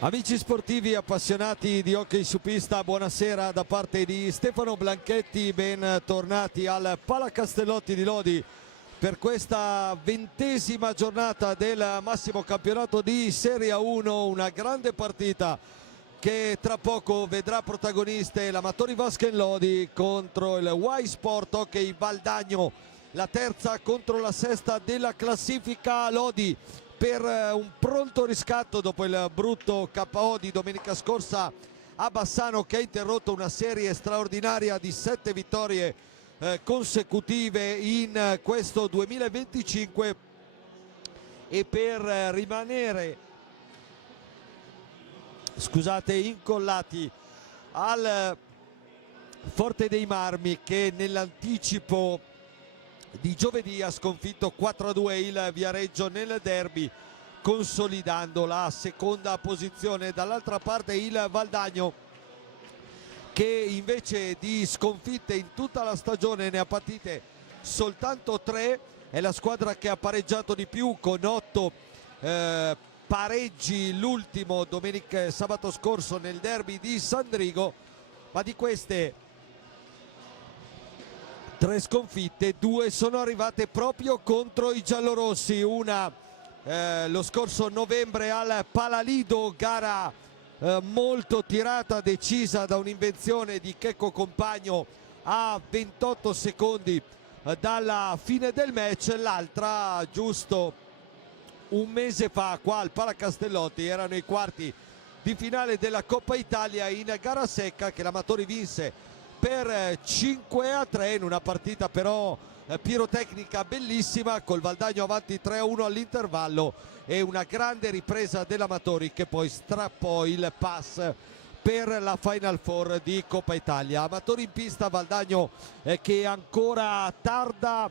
Amici sportivi appassionati di hockey su pista, buonasera da parte di Stefano Blanchetti, bentornati al Palacastellotti di Lodi per questa 20ª giornata del massimo campionato di Serie 1, una grande partita che tra poco vedrà protagoniste l'Amatori Vasca Lodi contro il Y Sport Hockey Valdagno, la terza contro la sesta della classifica. Lodi per un pronto riscatto dopo il brutto KO di domenica scorsa a Bassano, che ha interrotto una serie straordinaria di 7 vittorie consecutive in questo 2025, e per rimanere incollati al Forte dei Marmi, che nell'anticipo di giovedì ha sconfitto 4-2 il Viareggio nel derby, consolidando la seconda posizione. Dall'altra parte il Valdagno, che invece di sconfitte in tutta la stagione ne ha partite soltanto 3, è la squadra che ha pareggiato di più con 8 pareggi, l'ultimo sabato scorso nel derby di Sandrigo, ma di queste 3 sconfitte, 2 sono arrivate proprio contro i giallorossi, una lo scorso novembre al Palalido, gara molto tirata, decisa da un'invenzione di Checco Compagno a 28 secondi dalla fine del match. L'altra giusto un mese fa qua al Palacastellotti, erano i quarti di finale della Coppa Italia in gara secca, che l'Amatori vinse per 5-3 in una partita però pirotecnica bellissima, col Valdagno avanti 3-1 all'intervallo, e una grande ripresa dell'Amatori che poi strappò il pass per la Final Four di Coppa Italia. Amatori in pista, Valdagno che ancora tarda.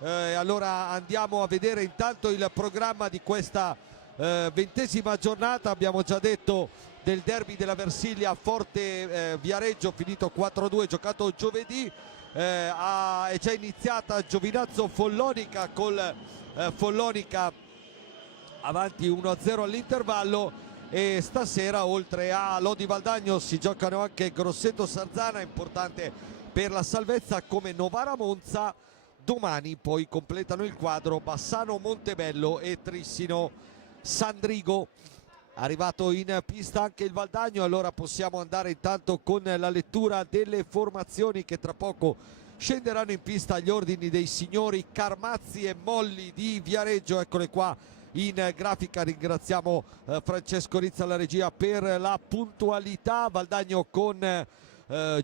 Allora andiamo a vedere intanto il programma di questa 20ª giornata. Abbiamo già detto del derby della Versilia Forte Viareggio, finito 4-2, giocato giovedì. È già iniziata Giovinazzo Follonica, col Follonica avanti 1-0 all'intervallo, e stasera oltre a Lodi Valdagno si giocano anche Grosseto Sarzana, importante per la salvezza, come Novara Monza. Domani poi completano il quadro Bassano Montebello e Trissino Sandrigo. Arrivato in pista anche il Valdagno, allora possiamo andare intanto con la lettura delle formazioni che tra poco scenderanno in pista agli ordini dei signori Carmazzi e Molli di Viareggio. Eccole qua in grafica. Ringraziamo Francesco Rizza alla regia per la puntualità. Valdagno con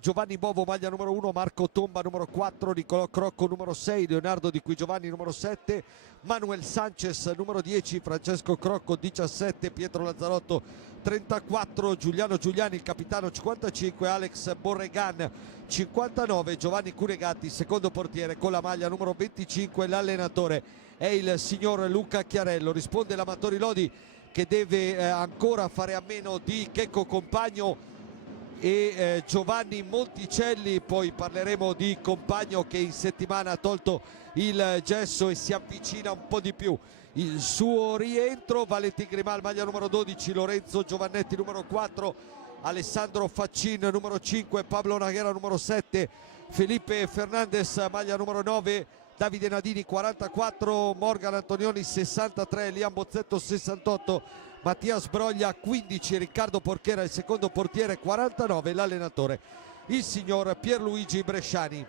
Giovanni Bovo maglia numero 1, Marco Tomba numero 4, Nicolò Crocco numero 6, Leonardo Di Qui Giovanni numero 7, Manuel Sanchez numero 10, Francesco Crocco 17, Pietro Lazzarotto 34, Giuliano Giuliani il capitano 55, Alex Borregan 59, Giovanni Curegatti secondo portiere con la maglia numero 25. L'allenatore è il signor Luca Chiarello. Risponde l'Amatori Lodi, che deve ancora fare a meno di Checco Compagno e Giovanni Monticelli. Poi parleremo di Compagno, che in settimana ha tolto il gesso e si avvicina un po' di più il suo rientro. Valentin Grimal maglia numero 12, Lorenzo Giovannetti numero 4, Alessandro Faccin numero 5, Pablo Naghera numero 7, Felipe Fernandez maglia numero 9, Davide Nadini 44, Morgan Antonioni 63, Liam Bozzetto 68, Mattias Broglia 15, Riccardo Porchera il secondo portiere 49, l'allenatore il signor Pierluigi Bresciani.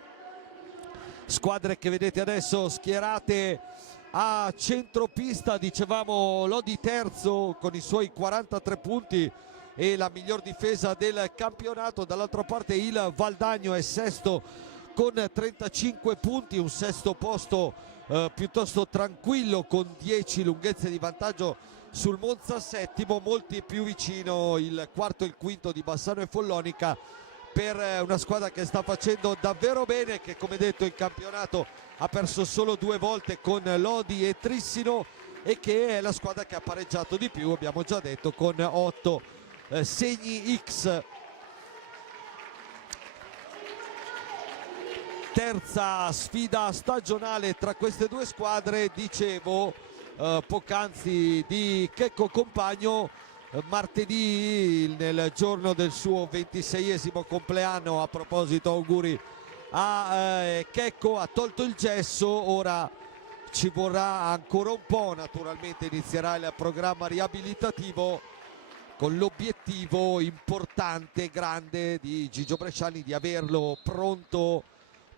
Squadre che vedete adesso schierate a centropista. Dicevamo Lodi terzo con i suoi 43 punti e la miglior difesa del campionato. Dall'altra parte il Valdagno è sesto con 35 punti, un sesto posto piuttosto tranquillo con 10 lunghezze di vantaggio sul Monza settimo. Molti più vicino il quarto e il quinto di Bassano e Follonica, per una squadra che sta facendo davvero bene, che come detto in campionato ha perso solo 2 volte con Lodi e Trissino, e che è la squadra che ha pareggiato di più, abbiamo già detto, con 8 segni X. Terza sfida stagionale tra queste due squadre. Dicevo poc'anzi di Checco Compagno, martedì, nel giorno del suo 26esimo compleanno. A proposito, auguri a Checco, ha tolto il gesso, ora ci vorrà ancora un po', naturalmente inizierà il programma riabilitativo con l'obiettivo importante, grande di Gigio Bresciani di averlo pronto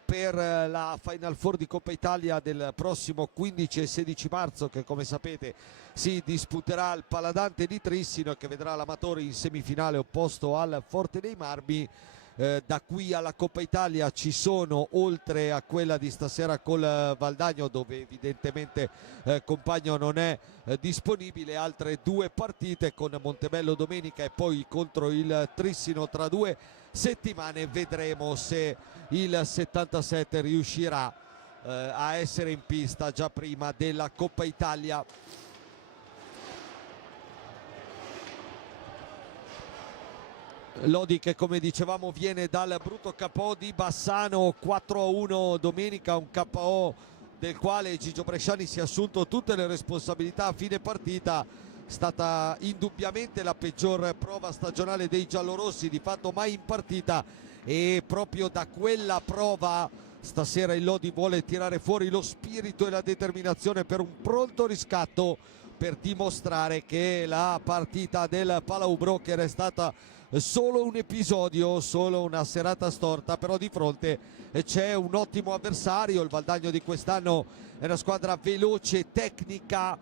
per la Final Four di Coppa Italia del prossimo 15 e 16 marzo, che come sapete si disputerà al Paladante di Trissino e che vedrà l'Amatore in semifinale opposto al Forte dei Marmi. Da qui alla Coppa Italia ci sono, oltre a quella di stasera col Valdagno, dove evidentemente Compagno non è disponibile, altre 2 partite con Montebello domenica e poi contro il Trissino tra 2 settimane. Vedremo se il 77 riuscirà a essere in pista già prima della Coppa Italia. Lodi che, come dicevamo, viene dal brutto KO di Bassano 4-1 domenica, un KO del quale Gigio Bresciani si è assunto tutte le responsabilità a fine partita. È stata indubbiamente la peggior prova stagionale dei giallorossi di fatto mai in partita, e proprio da quella prova stasera il Lodi vuole tirare fuori lo spirito e la determinazione per un pronto riscatto, per dimostrare che la partita del Palau Broker è stata solo un episodio, solo una serata storta, però di fronte c'è un ottimo avversario. Il Valdagno di quest'anno è una squadra veloce, tecnica,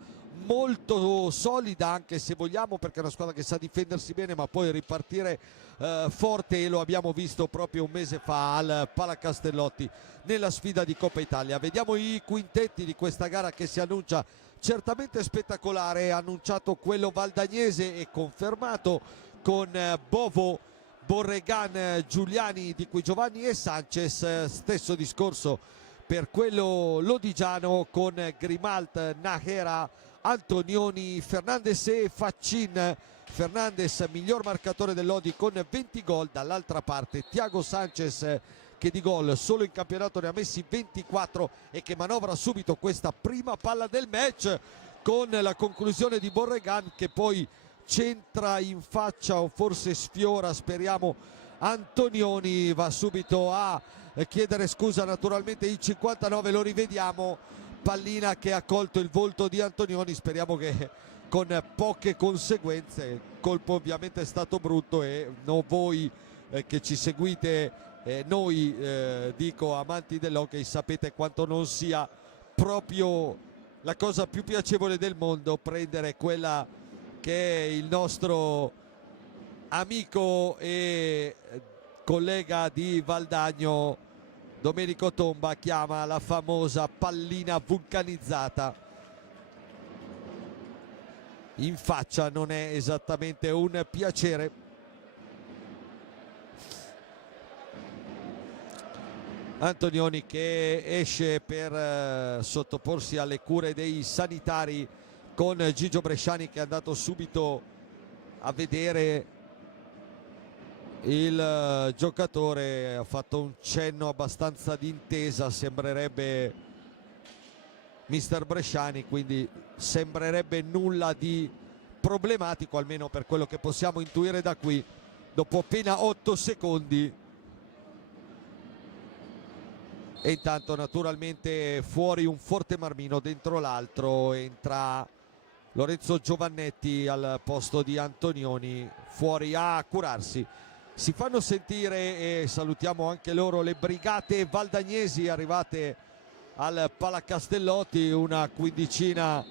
molto solida anche se vogliamo, perché è una squadra che sa difendersi bene ma poi ripartire forte, e lo abbiamo visto proprio un mese fa al Palacastellotti nella sfida di Coppa Italia. Vediamo i quintetti di questa gara che si annuncia certamente spettacolare. Annunciato quello valdagnese e confermato con Bovo, Borregan, Giuliani, Di Qui Giovanni e Sanchez. Stesso discorso per quello lodigiano con Grimalt, Nahera, Antonioni, Fernandes e Faccin. Fernandes miglior marcatore del Lodi con 20 gol, dall'altra parte Thiago Sanchez che di gol solo in campionato ne ha messi 24 e che manovra subito questa prima palla del match con la conclusione di Borregan, che poi centra in faccia o forse sfiora, speriamo, Antonioni. Va subito a chiedere scusa naturalmente il 59, lo rivediamo, pallina che ha colto il volto di Antonioni, speriamo che con poche conseguenze. Il colpo ovviamente è stato brutto e voi che ci seguite, noi dico amanti dell'hockey, sapete quanto non sia proprio la cosa più piacevole del mondo prendere quella che il nostro amico e collega di Valdagno Domenico Tomba chiama la famosa pallina vulcanizzata. In faccia non è esattamente un piacere. Antonioni che esce per sottoporsi alle cure dei sanitari con Gigio Bresciani, che è andato subito a vedere il giocatore, ha fatto un cenno abbastanza d'intesa, sembrerebbe mister Bresciani, quindi sembrerebbe nulla di problematico, almeno per quello che possiamo intuire da qui dopo appena 8 secondi. E intanto naturalmente fuori un Forte Marmino, dentro l'altro entra Lorenzo Giovannetti al posto di Antonioni, fuori a curarsi. Si fanno sentire, e salutiamo anche loro, le brigate valdagnesi arrivate al Palacastellotti, una quindicina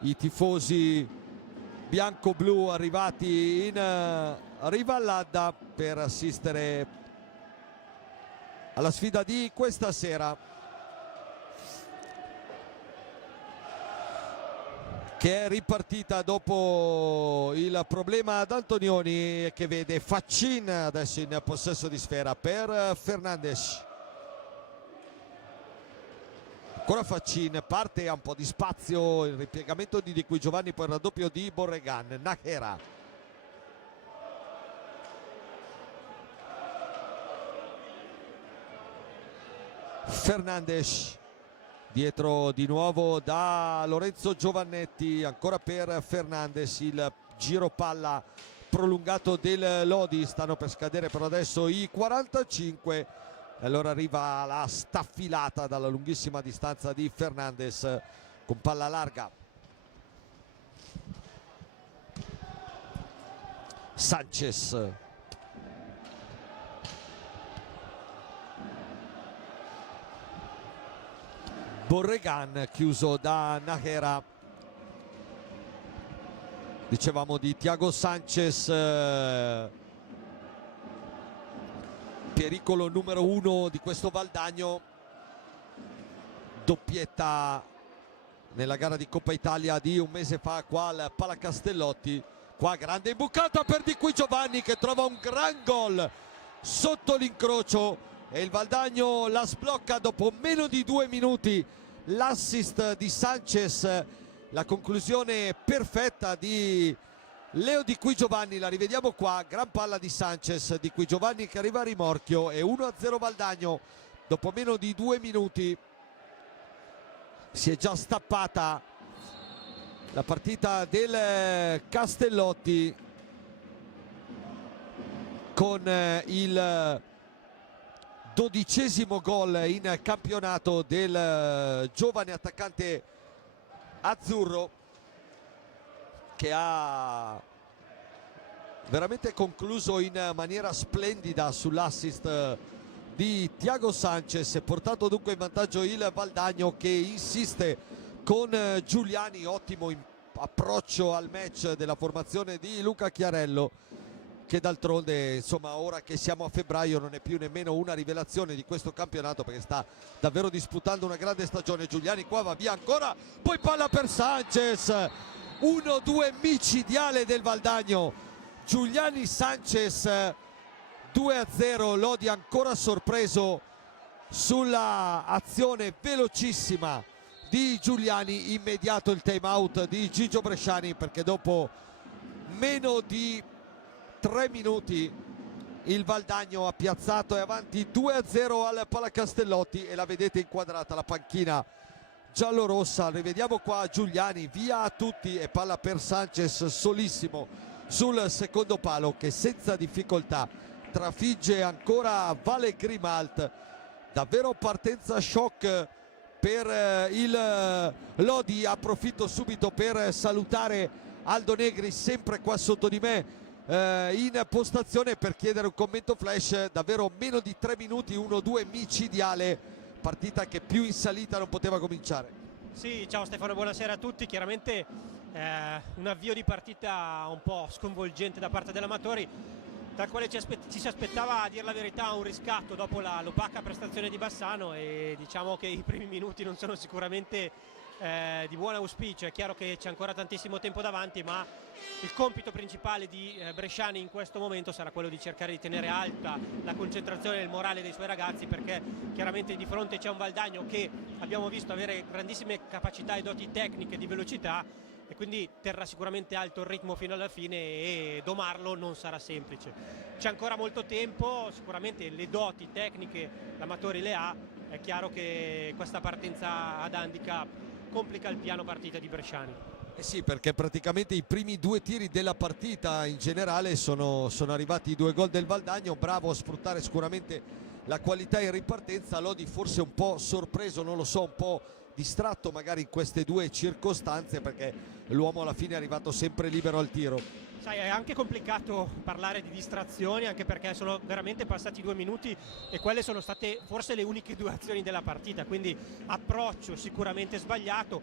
i tifosi bianco-blu arrivati in Rivallada per assistere alla sfida di questa sera, che è ripartita dopo il problema ad Antonioni, che vede Faccin adesso in possesso di sfera per Fernandes. Ancora Faccin, parte, ha un po' di spazio, il ripiegamento di Qui Giovanni, poi il raddoppio di Borregan. Nahera, Fernandes, dietro di nuovo da Lorenzo Giovannetti, ancora per Fernandes, il giro palla prolungato del Lodi. Stanno per scadere però adesso i 45 e allora arriva la staffilata dalla lunghissima distanza di Fernandez con palla larga. Sanchez, Borregan chiuso da Nájera. Dicevamo di Thiago Sanchez, pericolo numero 1 di questo Valdagno, doppietta nella gara di Coppa Italia di un mese fa qua al Palacastellotti. Qua grande imbucata per Di Qui Giovanni che trova un gran gol sotto l'incrocio e il Valdagno la sblocca dopo meno di 2 minuti. L'assist di Sanchez, la conclusione perfetta di Leo Di Qui Giovanni, la rivediamo qua, gran palla di Sanchez, Di Qui Giovanni che arriva a rimorchio e 1-0 Valdagno dopo meno di 2 minuti. Si è già stappata la partita del Castellotti con il 12° gol in campionato del giovane attaccante azzurro, che ha veramente concluso in maniera splendida sull'assist di Thiago Sanchez, portato dunque in vantaggio il Valdagno, che insiste con Giuliani. Ottimo approccio al match della formazione di Luca Chiarello, che d'altronde insomma ora che siamo a febbraio non è più nemmeno una rivelazione di questo campionato, perché sta davvero disputando una grande stagione. Giuliani qua va via ancora, poi palla per Sanchez, 1-2 micidiale del Valdagno. Giuliani Sanchez 2-0, Lodi ancora sorpreso sulla azione velocissima di Giuliani. Immediato il time out di Gigio Bresciani, perché dopo meno di 3 minuti il Valdagno ha piazzato, è avanti 2-0 al Palacastellotti e la vedete inquadrata la panchina giallorossa. Rivediamo qua Giuliani, via a tutti e palla per Sanchez solissimo sul secondo palo, che senza difficoltà trafigge ancora Vale Grimalt. Davvero partenza shock per il Lodi. Approfitto subito per salutare Aldo Negri, sempre qua sotto di me in postazione, per chiedere un commento flash. Davvero meno di 3 minuti, 1-2 micidiale, partita che più in salita non poteva cominciare. Sì, ciao Stefano, buonasera a tutti. Chiaramente un avvio di partita un po' sconvolgente da parte dell'Amatori, dal quale ci si aspettava, a dire la verità, un riscatto dopo l'opaca prestazione di Bassano, e diciamo che i primi minuti non sono sicuramente di buon auspicio. È chiaro che c'è ancora tantissimo tempo davanti, ma il compito principale di Bresciani in questo momento sarà quello di cercare di tenere alta la concentrazione e il morale dei suoi ragazzi, perché chiaramente di fronte c'è un Valdagno che abbiamo visto avere grandissime capacità e doti tecniche di velocità, e quindi terrà sicuramente alto il ritmo fino alla fine, e domarlo non sarà semplice. C'è ancora molto tempo, sicuramente le doti tecniche l'Amatori le ha. È chiaro che questa partenza ad handicap complica il piano partita di Bresciani. Eh sì, perché praticamente i primi 2 tiri della partita in generale sono arrivati i 2 gol del Valdagno. Bravo a sfruttare sicuramente la qualità in ripartenza. Lodi forse un po' sorpreso, non lo so, un po' distratto magari in queste 2 circostanze, perché l'uomo alla fine è arrivato sempre libero al tiro. Sai, è anche complicato parlare di distrazioni, anche perché sono veramente passati 2 minuti e quelle sono state forse le uniche 2 azioni della partita, quindi approccio sicuramente sbagliato.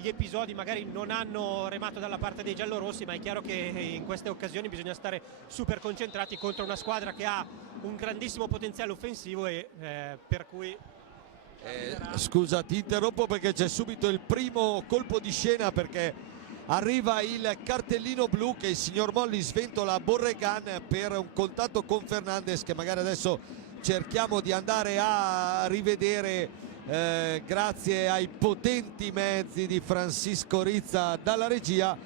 Gli episodi magari non hanno remato dalla parte dei giallorossi, ma è chiaro che in queste occasioni bisogna stare super concentrati contro una squadra che ha un grandissimo potenziale offensivo, e per cui scusa, ti interrompo perché c'è subito il primo colpo di scena, perché arriva il cartellino blu che il signor Molli sventola a Borregan per un contatto con Fernandez, che magari adesso cerchiamo di andare a rivedere grazie ai potenti mezzi di Francisco Rizza dalla regia,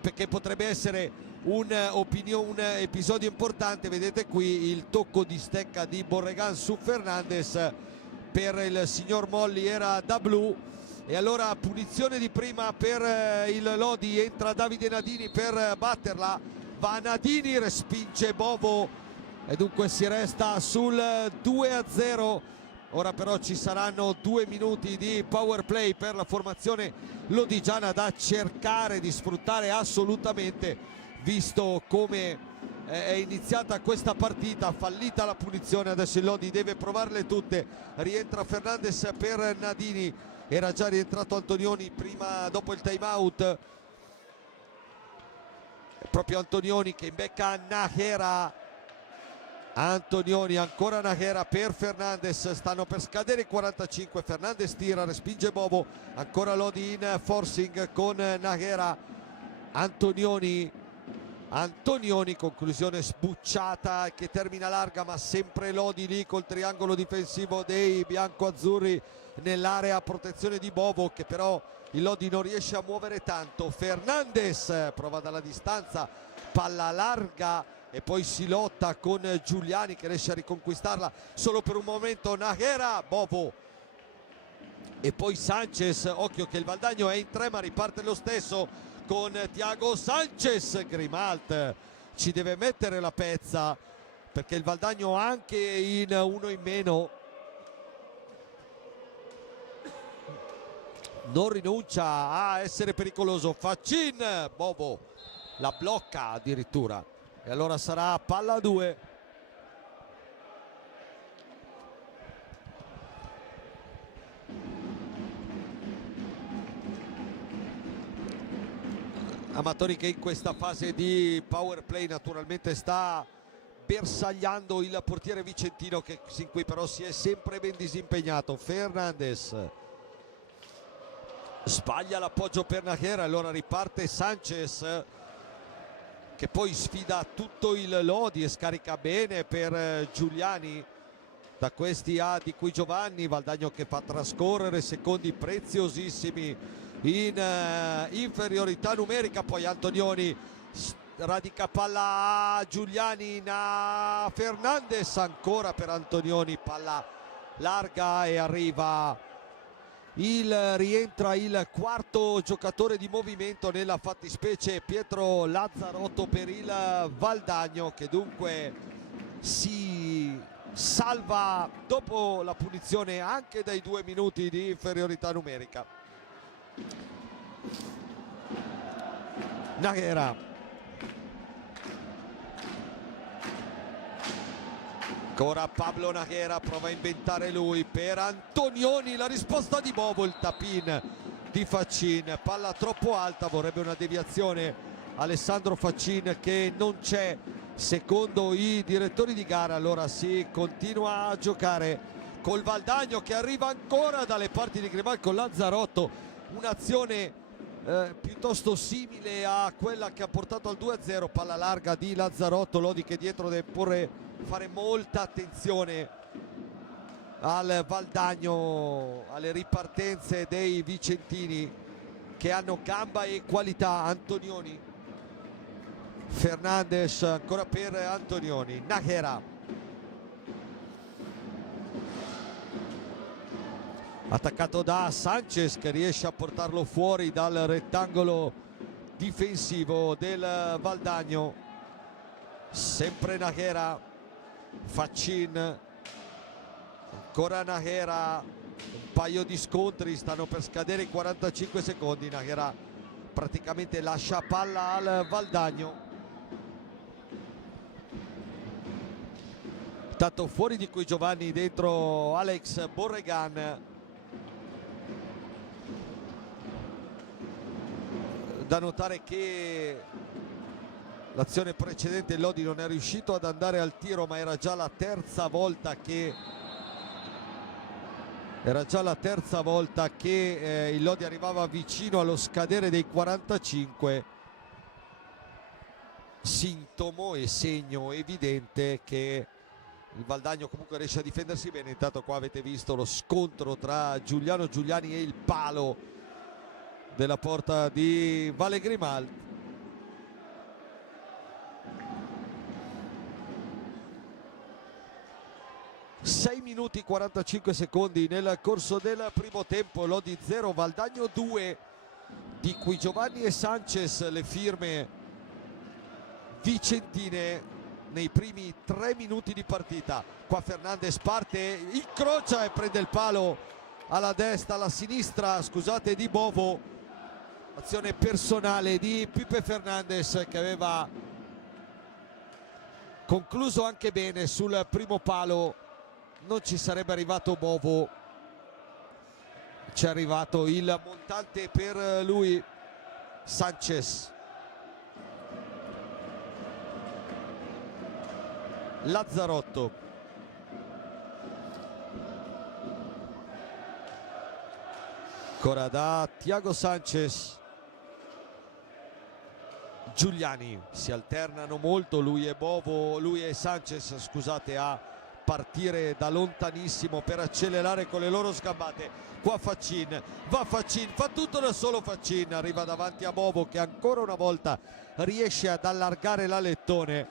perché potrebbe essere un episodio importante. Vedete qui il tocco di stecca di Borregan su Fernandez, per il signor Molli era da blu, E allora punizione di prima per il Lodi, entra Davide Nadini per batterla, va Nadini, respinge Bovo e dunque si resta sul 2-0. Ora però ci saranno 2 minuti di power play per la formazione lodigiana da cercare di sfruttare assolutamente, visto come è iniziata questa partita, fallita la punizione, adesso il Lodi deve provarle tutte. Rientra Fernandez per Nadini, era già rientrato Antonioni prima, dopo il time out, proprio Antonioni che imbecca Nájera. Antonioni, ancora Nájera per Fernandez, stanno per scadere i 45, Fernandez tira, respinge Bovo, ancora Lodi in forcing con Nájera. Antonioni, conclusione sbucciata che termina larga, ma sempre Lodi lì col triangolo difensivo dei biancoazzurri nell'area a protezione di Bovo, che però il Lodi non riesce a muovere tanto. Fernandez prova dalla distanza, palla larga e poi si lotta con Giuliani che riesce a riconquistarla solo per un momento. Nájera, Bovo e poi Sanchez, occhio che il Valdagno è in 3 ma riparte lo stesso con Thiago Sanchez. Grimalt ci deve mettere la pezza perché il Valdagno anche in 1 in meno non rinuncia a essere pericoloso. Facin, Bovo la blocca addirittura e allora sarà palla 2. Amatori che in questa fase di power play naturalmente sta bersagliando il portiere vicentino, che sin qui però si è sempre ben disimpegnato. Fernandez sbaglia l'appoggio per Nájera, allora riparte Sanchez che poi sfida tutto il Lodi e scarica bene per Giuliani. Da questi a Di Qui Giovanni, Valdagno che fa trascorrere secondi preziosissimi in inferiorità numerica. Poi Antonioni radica palla a Giuliani, a Fernandez, ancora per Antonioni, palla larga e rientra il quarto giocatore di movimento, nella fattispecie Pietro Lazzarotto per il Valdagno, che dunque si salva dopo la punizione anche dai 2 minuti di inferiorità numerica. Nájera, ancora Pablo Nájera, prova a inventare lui per Antonioni, la risposta di Bovo, il tap-in di Facin, palla troppo alta, vorrebbe una deviazione Alessandro Facin che non c'è secondo i direttori di gara. Allora si continua a giocare col Valdagno che arriva ancora dalle parti di Grimalt con Lazzarotto, un'azione piuttosto simile a quella che ha portato al 2-0, palla larga di Lazzarotto. Lodi che dietro deve fare molta attenzione al Valdagno, alle ripartenze dei vicentini che hanno gamba e qualità. Antonioni, Fernandez, ancora per Antonioni, Nájera attaccato da Sanchez che riesce a portarlo fuori dal rettangolo difensivo del Valdagno. Sempre Nájera, Facin, ancora Nájera, un paio di scontri, stanno per scadere i 45 secondi. Nájera praticamente lascia palla al Valdagno. Tanto fuori Di Qui Giovanni, dentro Alex Borregan. Da notare che l'azione precedente il Lodi non è riuscito ad andare al tiro, ma era già la terza volta che il Lodi arrivava vicino allo scadere dei 45, sintomo e segno evidente che il Valdagno comunque riesce a difendersi bene. Intanto qua avete visto lo scontro tra Giuliano Giuliani e il palo della porta di Vale Grimalt. 6 minuti 45 secondi nel corso del primo tempo. Lodi 0, Valdagno 2, di cui Giovanni e Sanchez le firme vicentine nei primi 3 minuti di partita. Qua Fernandez parte, incrocia e prende il palo alla destra, alla sinistra, scusate, di Bovo. Azione personale di Pipe Fernandez, che aveva concluso anche bene sul primo palo. Non ci sarebbe arrivato Bovo, c'è arrivato il montante per lui, Sanchez. Lazzarotto, ancora da Thiago Sanchez. Giuliani, si alternano molto lui e Sanchez, scusate, a partire da lontanissimo per accelerare con le loro sgambate. Qua Faccin, va Faccin, fa tutto da solo Faccin, arriva davanti a Bovo, che ancora una volta riesce ad allargare l'alettone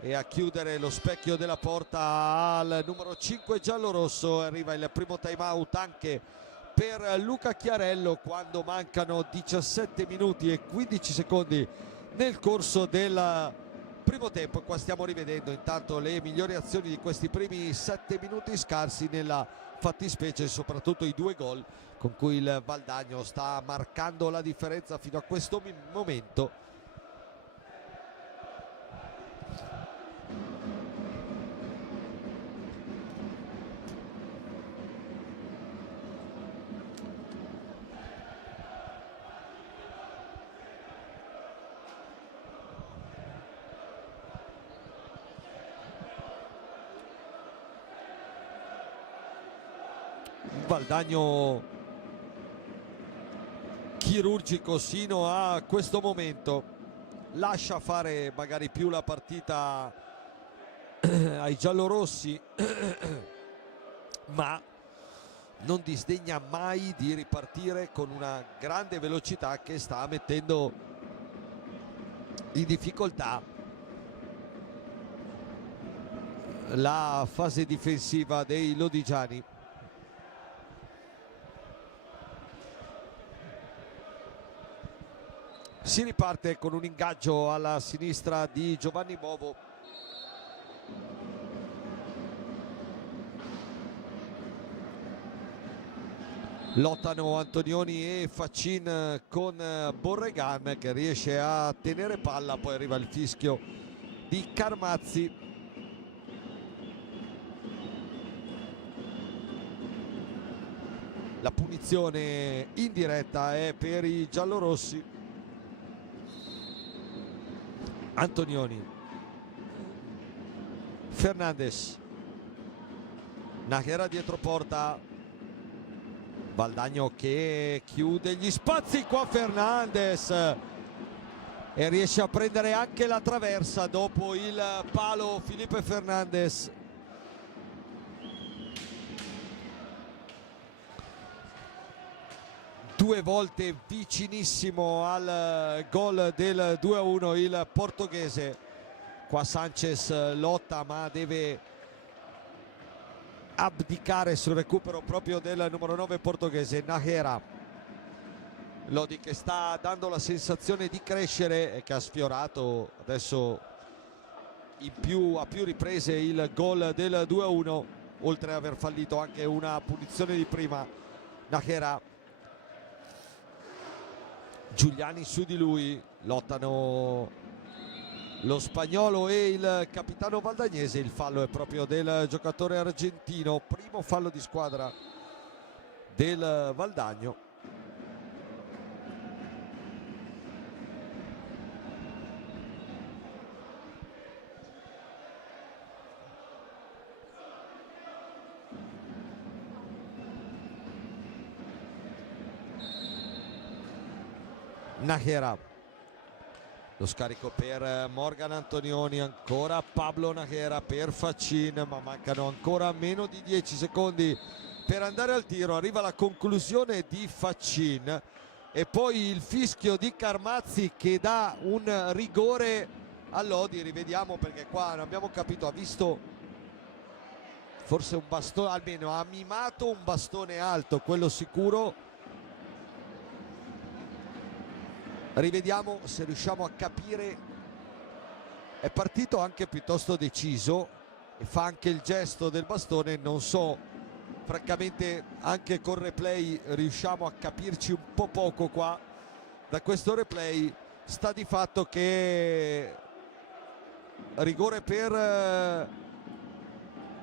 e a chiudere lo specchio della porta al numero 5 giallorosso. Arriva il primo time out anche per Luca Chiarello quando mancano 17 minuti e 15 secondi nel corso del primo tempo. Qua stiamo rivedendo intanto le migliori azioni di questi primi 7 minuti scarsi, nella fattispecie soprattutto i 2 gol con cui il Valdagno sta marcando la differenza fino a questo momento. Valdagno chirurgico sino a questo momento, lascia fare magari più la partita ai giallorossi ma non disdegna mai di ripartire con una grande velocità che sta mettendo in difficoltà la fase difensiva dei lodigiani. Si riparte con un ingaggio alla sinistra di Giovanni Bovo. Lottano Antonioni e Faccin con Borregan, che riesce a tenere palla, poi arriva il fischio di Carmazzi. La punizione indiretta è per i giallorossi. Antonioni, Fernandez, Nájera dietro porta, Valdagno che chiude gli spazi, qua Fernandez e riesce a prendere anche la traversa dopo il palo. Felipe Fernandez. Due volte vicinissimo al gol del 2-1 il portoghese. Qua Sanchez lotta ma deve abdicare sul recupero proprio del numero 9 portoghese, Nájera. Lodi che sta dando la sensazione di crescere e che ha sfiorato adesso a più riprese il gol del 2-1, oltre ad aver fallito anche una punizione di prima. Nájera, Giuliani su di lui, lottano lo spagnolo e il capitano valdagnese. Il fallo è proprio del giocatore argentino, primo fallo di squadra del Valdagno. Nájera, lo scarico per Morgan Antonioni, ancora Pablo Nájera per Faccin, ma mancano ancora meno di 10 secondi per andare al tiro. Arriva la conclusione di Faccin e poi il fischio di Carmazzi che dà un rigore a Lodi. Rivediamo perché qua non abbiamo capito, ha visto forse un bastone, almeno ha mimato un bastone alto, quello sicuro. Rivediamo se riusciamo a capire. È partito anche piuttosto deciso e fa anche il gesto del bastone, non so, francamente anche con replay riusciamo a capirci un po' poco qua. Da questo replay sta di fatto che rigore per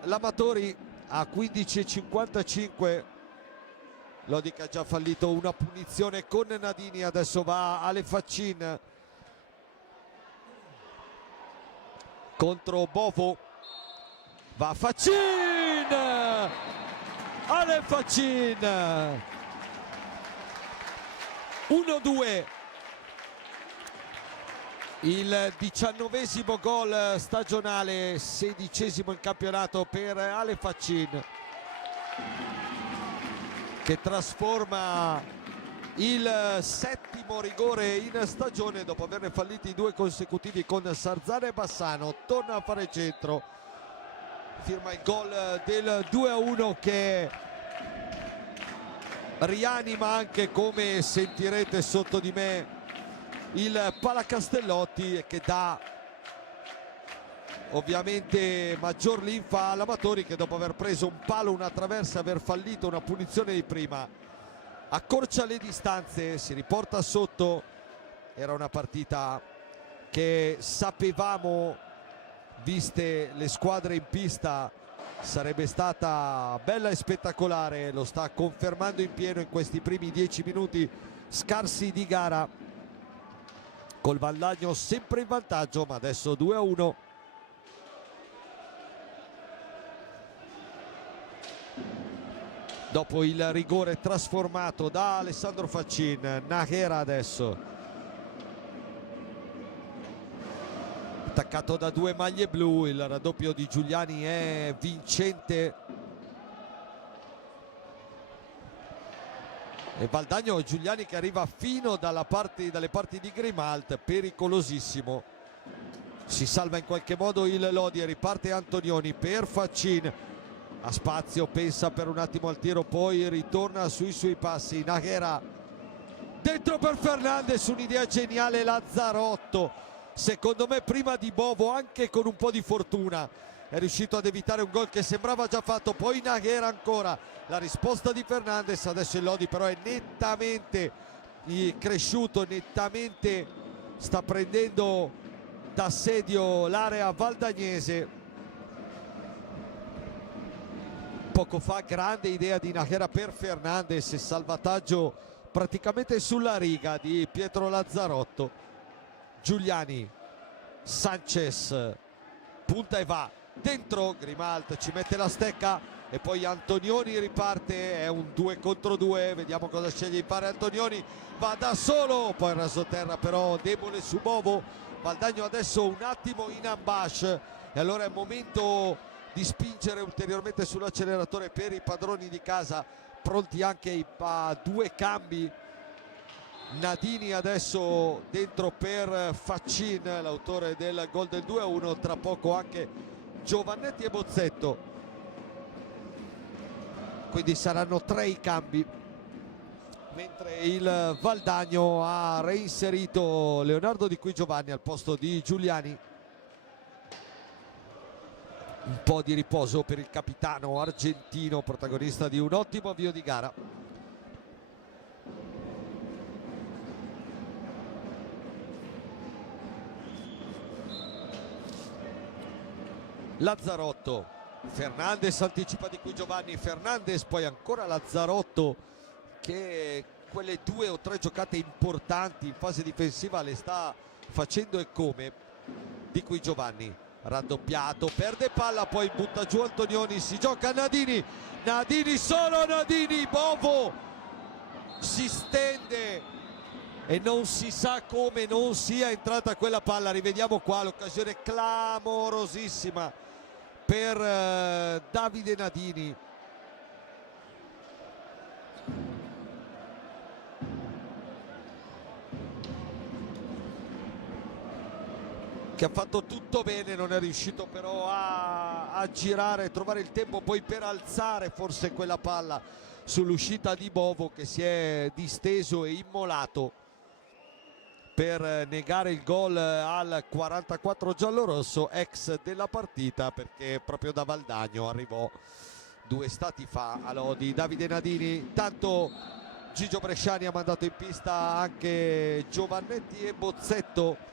l'Amatori a 15:55. Lodi che ha già fallito una punizione con Nadini, adesso va Ale Faccin contro Bovo, va Faccin, Ale Faccin, 1-2, il 19° gol stagionale, 16° in campionato per Ale Faccin, che trasforma il 7° rigore in stagione dopo averne falliti 2 consecutivi con Sarzana e Bassano. Torna a fare centro, firma il gol del 2-1 che rianima anche, come sentirete sotto di me, il Palacastellotti e che dà ovviamente maggior linfa all'Amatori, che dopo aver preso un palo, una traversa, aver fallito una punizione di prima, accorcia le distanze, si riporta sotto. Era una partita che sapevamo, viste le squadre in pista, sarebbe stata bella e spettacolare. Lo sta confermando in pieno in questi primi 10 minuti scarsi di gara, col Valdagno sempre in vantaggio, ma adesso 2-1. Dopo il rigore trasformato da Alessandro Faccin, Nahera adesso attaccato da 2 maglie blu. Il raddoppio di Giuliani è vincente e Valdagno, Giuliani che arriva fino dalle parti di Grimalt, pericolosissimo. Si salva in qualche modo il Lodi e riparte Antonioni per Faccin. Ha spazio, pensa per un attimo al tiro, poi ritorna sui suoi passi. Nahera dentro per Fernandez, un'idea geniale Lazzarotto, secondo me prima di Bovo, anche con un po' di fortuna è riuscito ad evitare un gol che sembrava già fatto. Poi Nahera ancora, la risposta di Fernandez. Adesso il Lodi però è nettamente cresciuto, nettamente sta prendendo d'assedio l'area valdagnese. Poco fa grande idea di Nahera per Fernandez, salvataggio praticamente sulla riga di Pietro Lazzarotto. Giuliani, Sanchez punta e va dentro, Grimalt ci mette la stecca e poi Antonioni riparte, è un 2 contro 2, vediamo cosa sceglie di fare Antonioni, va da solo, poi il rasoterra però debole su Bovo. Valdagno adesso un attimo in ambush e allora è il momento di spingere ulteriormente sull'acceleratore per i padroni di casa, pronti anche a 2 cambi. Nadini adesso dentro per Faccin, l'autore del gol del 2-1, tra poco anche Giovannetti e Bozzetto, quindi saranno 3 i cambi, mentre il Valdagno ha reinserito Leonardo Di Qui Giovanni al posto di Giuliani. Un po' di riposo per il capitano argentino, protagonista di un ottimo avvio di gara. Lazzarotto, Fernandez anticipa Di Qui Giovanni, Fernandez, poi ancora Lazzarotto che quelle 2 o 3 giocate importanti in fase difensiva le sta facendo, e come. Di Qui Giovanni raddoppiato, perde palla, poi butta giù Antonioni, si gioca Nadini, Nadini solo, Nadini, Bovo si stende e non si sa come non sia entrata quella palla. Rivediamo qua l'occasione clamorosissima per Davide Nadini. che ha fatto tutto bene, non è riuscito però a girare, trovare il tempo poi per alzare forse quella palla sull'uscita di Bovo, che si è disteso e immolato per negare il gol al 44 giallorosso, ex della partita, perché proprio da Valdagno arrivò 2 stati fa a lodi Davide Nadini. Tanto Gigio Bresciani ha mandato in pista anche Giovannetti e Bozzetto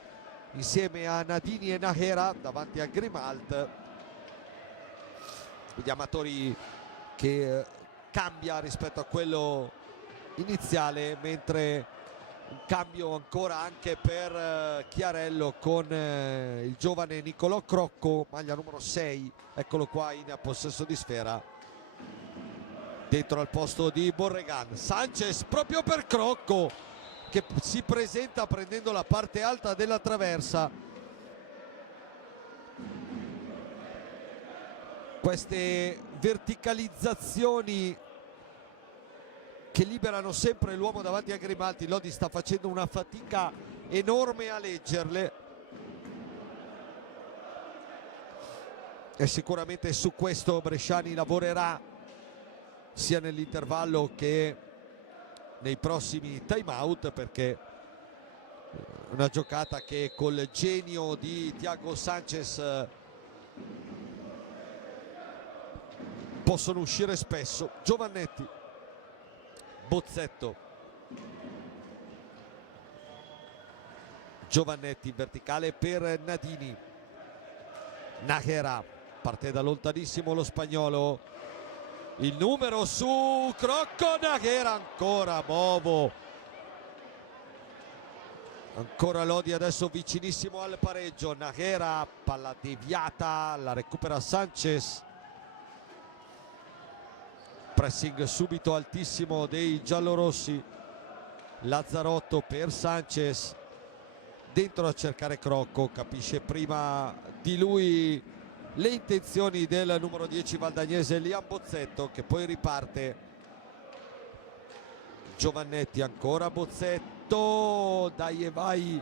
insieme a Nadini e Nahera davanti a Grimalt. Gli amatori che cambia rispetto a quello iniziale, mentre un cambio ancora anche per Chiarello con il giovane Nicolò Crocco, maglia numero 6, eccolo qua in possesso di sfera, dentro al posto di Borregan. Sanchez proprio per Crocco, che si presenta prendendo la parte alta della traversa. Queste verticalizzazioni che liberano sempre l'uomo davanti a Grimaldi. Lodi sta facendo una fatica enorme a leggerle, e sicuramente su questo Bresciani lavorerà sia nell'intervallo che nei prossimi time out, perché una giocata che col genio di Thiago Sanchez possono uscire spesso. Giovannetti, Bozzetto, Giovannetti verticale per Nadini, Nahera parte da lontanissimo lo spagnolo, il numero su Crocco, Nahera ancora, Bovo, ancora Lodi adesso vicinissimo al pareggio. Nahera, palla deviata, la recupera Sanchez, pressing subito altissimo dei giallorossi. Lazzarotto per Sanchez, dentro a cercare Crocco, capisce prima di lui le intenzioni del numero 10 valdagnese Liam Bozzetto, che poi riparte. Giovannetti, ancora Bozzetto, dai e vai,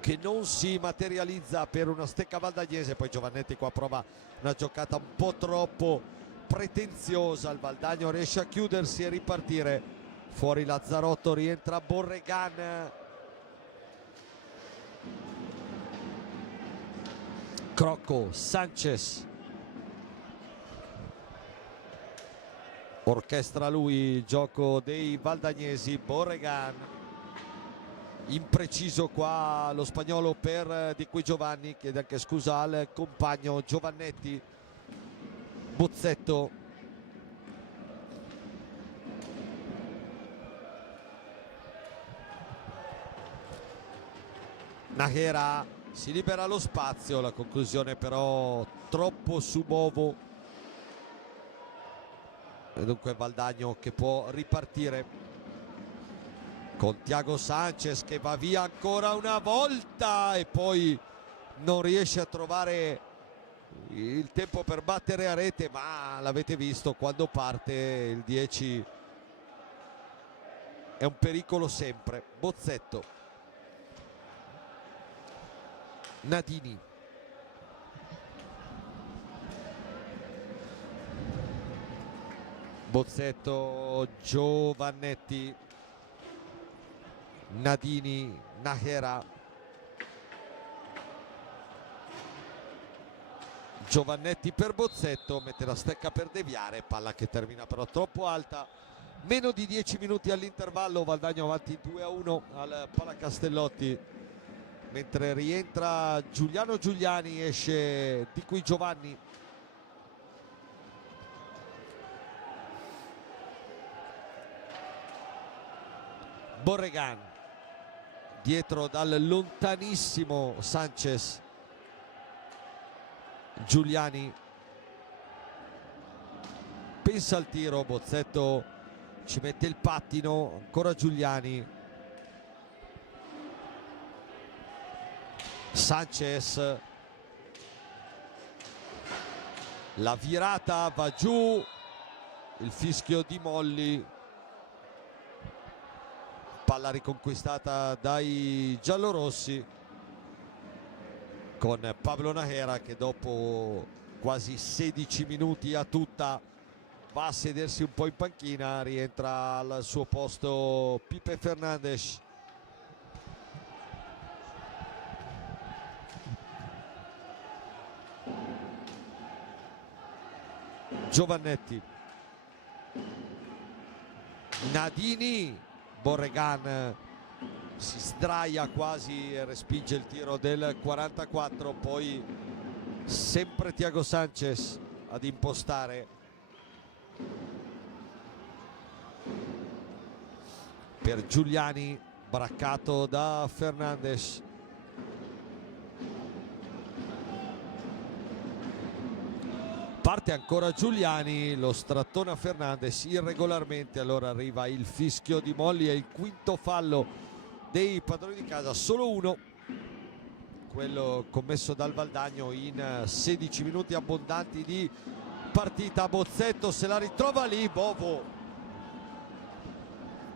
che non si materializza per una stecca valdagnese. Poi Giovannetti qua prova una giocata un po' troppo pretenziosa, il Valdagno riesce a chiudersi e ripartire. Fuori Lazzarotto, rientra Borregan, Crocco, Sanchez, orchestra lui il gioco dei valdagnesi. Borregan, impreciso qua lo spagnolo per Di Qui Giovanni, chiede anche scusa al compagno. Giovannetti, Bozzetto, Nahera, si libera lo spazio, la conclusione però troppo su Bovo, e dunque Valdagno che può ripartire con Thiago Sanchez, che va via ancora una volta e poi non riesce a trovare il tempo per battere a rete, ma l'avete visto, quando parte il 10 è un pericolo sempre. Bozzetto, Nadini, Bozzetto, Giovannetti, Nadini, Nahera, Giovannetti per Bozzetto, mette la stecca per deviare, palla che termina però troppo alta. Meno di 10 minuti all'intervallo, Valdagno avanti 2-1 al Palacastellotti, mentre rientra Giuliano Giuliani, esce Di Qui Giovanni. Borregan, dietro dal lontanissimo Sanchez. Giuliani pensa al tiro, Bozzetto ci mette il pattino, ancora Giuliani, Sanchez, la virata va giù, il fischio di Molli, palla riconquistata dai giallorossi. con Pablo Najera che dopo quasi 16 minuti a tutta va a sedersi un po' in panchina. Rientra al suo posto Pipe Fernandes. Giovannetti, Nadini, Borregan si sdraia quasi e respinge il tiro del 44, poi sempre Thiago Sanchez ad impostare per Giuliani, braccato da Fernandes. Parte ancora Giuliani, lo strattona Fernandes irregolarmente, allora arriva il fischio di Molli e il quinto fallo dei padroni di casa, solo uno, quello commesso dal Valdagno in 16 minuti abbondanti di partita. Bozzetto se la ritrova lì, Bovo,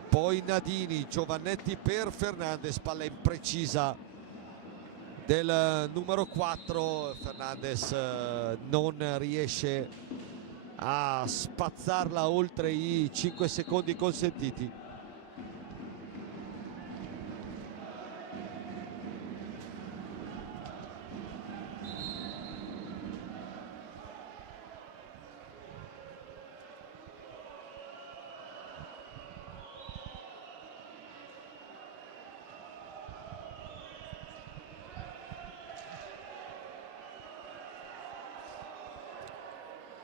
poi Nadini, Giovannetti per Fernandes, palla imprecisa del numero 4. Fernandes non riesce a spazzarla oltre i 5 secondi consentiti.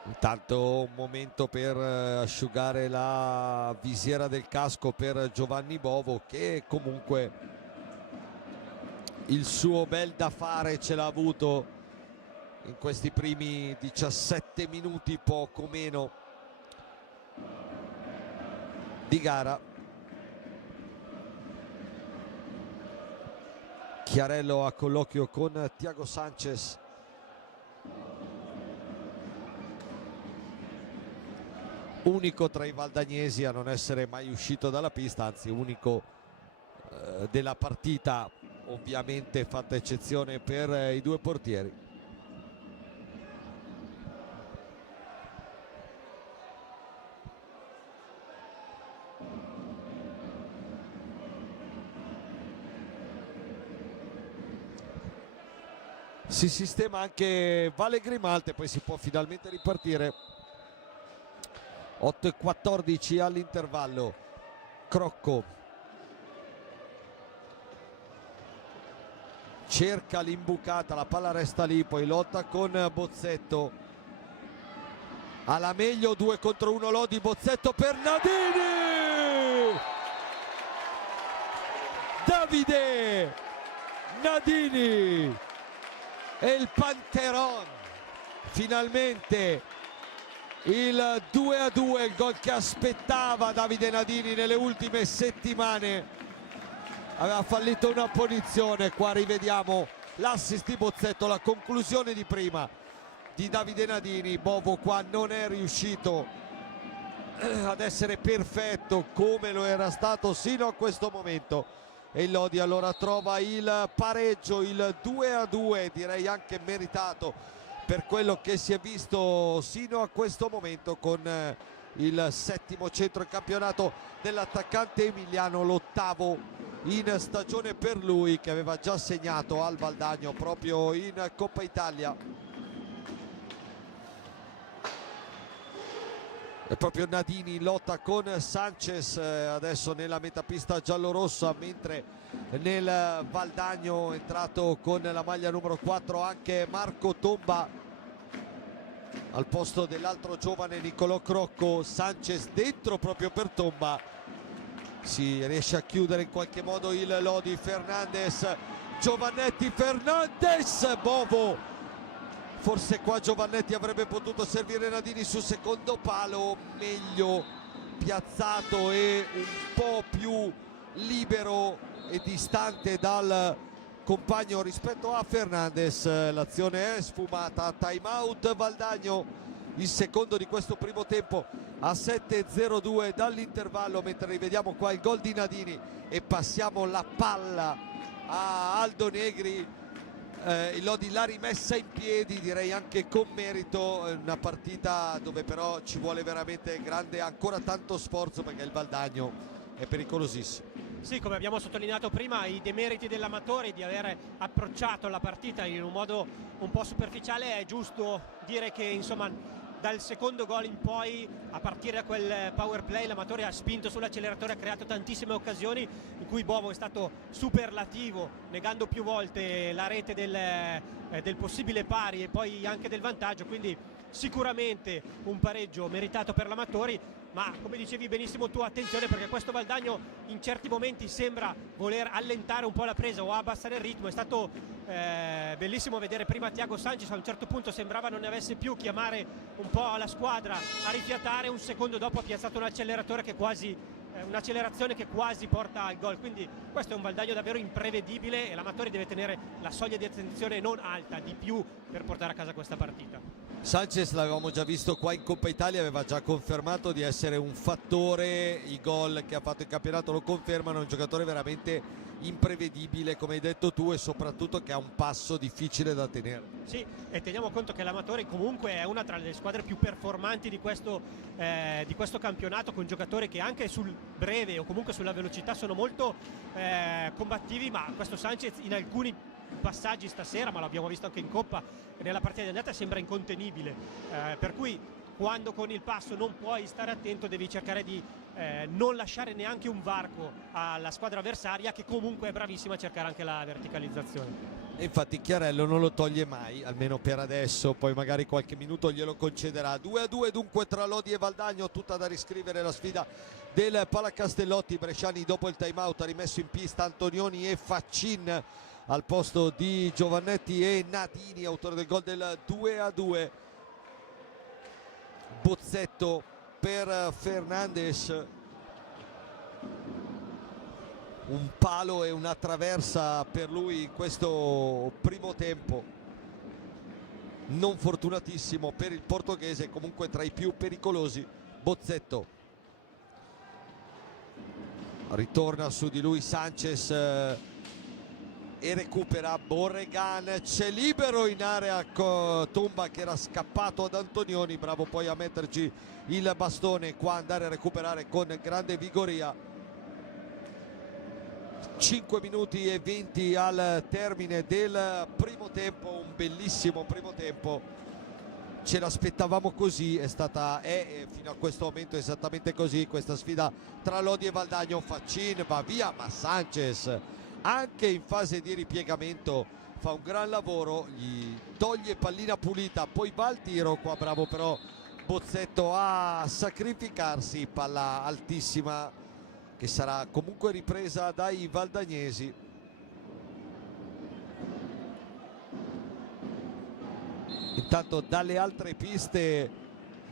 Intanto un momento per asciugare la visiera del casco per Giovanni Bovo, che comunque il suo bel da fare ce l'ha avuto in questi primi 17 minuti, poco meno, di gara. Chiarello a colloquio con Thiago Sanchez. Unico tra i valdagnesi a non essere mai uscito dalla pista, anzi unico della partita, ovviamente fatta eccezione per i due portieri. Si sistema anche Vale Grimalte, poi si può finalmente ripartire. 8:14 all'intervallo. Crocco cerca l'imbucata, la palla resta lì, poi lotta con Bozzetto, alla meglio 2 contro 1 Lodi. Bozzetto per Nadini, Davide Nadini e il Panteron, finalmente il 2-2, il gol che aspettava Davide Nadini nelle ultime settimane. Aveva fallito una punizione, qua rivediamo l'assist di Bozzetto, la conclusione di prima di Davide Nadini. Bovo qua non è riuscito ad essere perfetto come lo era stato sino a questo momento, e il Lodi allora trova il pareggio, il 2-2, direi anche meritato per quello che si è visto sino a questo momento, con il settimo centro in campionato dell'attaccante emiliano, l'ottavo in stagione per lui, che aveva già segnato al Valdagno proprio in Coppa Italia. E proprio Nadini lotta con Sanchez adesso nella metapista giallorossa, mentre nel Valdagno è entrato con la maglia numero 4 anche Marco Tomba al posto dell'altro giovane Nicolò Crocco. Sanchez dentro proprio per Tomba, si riesce a chiudere in qualche modo il Lodi. Fernandes, Giovannetti, Fernandes, Bovo, forse qua Giovannetti avrebbe potuto servire Nadini sul secondo palo, meglio piazzato e un po' più libero e distante dal compagno rispetto a Fernandes. L'azione è sfumata, time out Valdagno, il secondo di questo primo tempo a 7:02 dall'intervallo, mentre rivediamo qua il gol di Nadini e passiamo la palla a Aldo Negri Lodi l'ha rimessa in piedi, direi anche con merito, una partita dove però ci vuole veramente grande, ancora tanto sforzo, perché il Valdagno è pericolosissimo. Sì, come abbiamo sottolineato prima, i demeriti dell'Amatori di aver approcciato la partita in un modo un po' superficiale. È giusto dire che insomma dal secondo gol in poi, a partire da quel power play, l'Amatori ha spinto sull'acceleratore, ha creato tantissime occasioni in cui Bovo è stato superlativo, negando più volte la rete del possibile pari e poi anche del vantaggio, quindi sicuramente un pareggio meritato per l'Amatori. Ma come dicevi benissimo tu, attenzione, perché questo Valdagno in certi momenti sembra voler allentare un po' la presa o abbassare il ritmo. È stato bellissimo vedere prima Thiago Sanchez, a un certo punto sembrava non ne avesse più, chiamare un po' la squadra a rifiatare, un secondo dopo ha piazzato un acceleratore che quasi un'accelerazione che quasi porta al gol. Quindi questo è un Valdagno davvero imprevedibile e l'Amatori deve tenere la soglia di attenzione non alta, di più, per portare a casa questa partita. Sanchez l'avevamo già visto qua in Coppa Italia, aveva già confermato di essere un fattore, i gol che ha fatto in campionato lo confermano, è un giocatore veramente imprevedibile come hai detto tu, e soprattutto che ha un passo difficile da tenere. Sì, e teniamo conto che l'Amatori comunque è una tra le squadre più performanti di questo campionato, con giocatori che anche sul breve o comunque sulla velocità sono molto combattivi, ma questo Sanchez in alcuni passaggi stasera, ma l'abbiamo visto anche in Coppa e nella partita di andata, sembra incontenibile, per cui quando con il passo non puoi stare attento devi cercare di non lasciare neanche un varco alla squadra avversaria, che comunque è bravissima a cercare anche la verticalizzazione. E infatti Chiarello non lo toglie mai, almeno per adesso, poi magari qualche minuto glielo concederà. 2-2 dunque tra Lodi e Valdagno, tutta da riscrivere la sfida del Palacastellotti. Bresciani dopo il time out ha rimesso in pista Antonioni e Faccin al posto di Giovannetti e Nadini, autore del gol del 2-2. Bozzetto per Fernandes, un palo e una traversa per lui in questo primo tempo, non fortunatissimo per il portoghese, comunque tra i più pericolosi. Bozzetto, ritorna su di lui Sanchez e recupera Borregan, c'è libero in area Tomba che era scappato ad Antonioni, bravo poi a metterci il bastone qua, andare a recuperare con grande vigoria. 5 minuti e 20 al termine del primo tempo, un bellissimo primo tempo, ce l'aspettavamo così, è fino a questo momento esattamente così questa sfida tra Lodi e Valdagno. Faccin va via, ma Sanchez anche in fase di ripiegamento fa un gran lavoro, gli toglie pallina pulita, poi va al tiro, qua bravo però Bozzetto a sacrificarsi, palla altissima che sarà comunque ripresa dai valdagnesi. Intanto dalle altre piste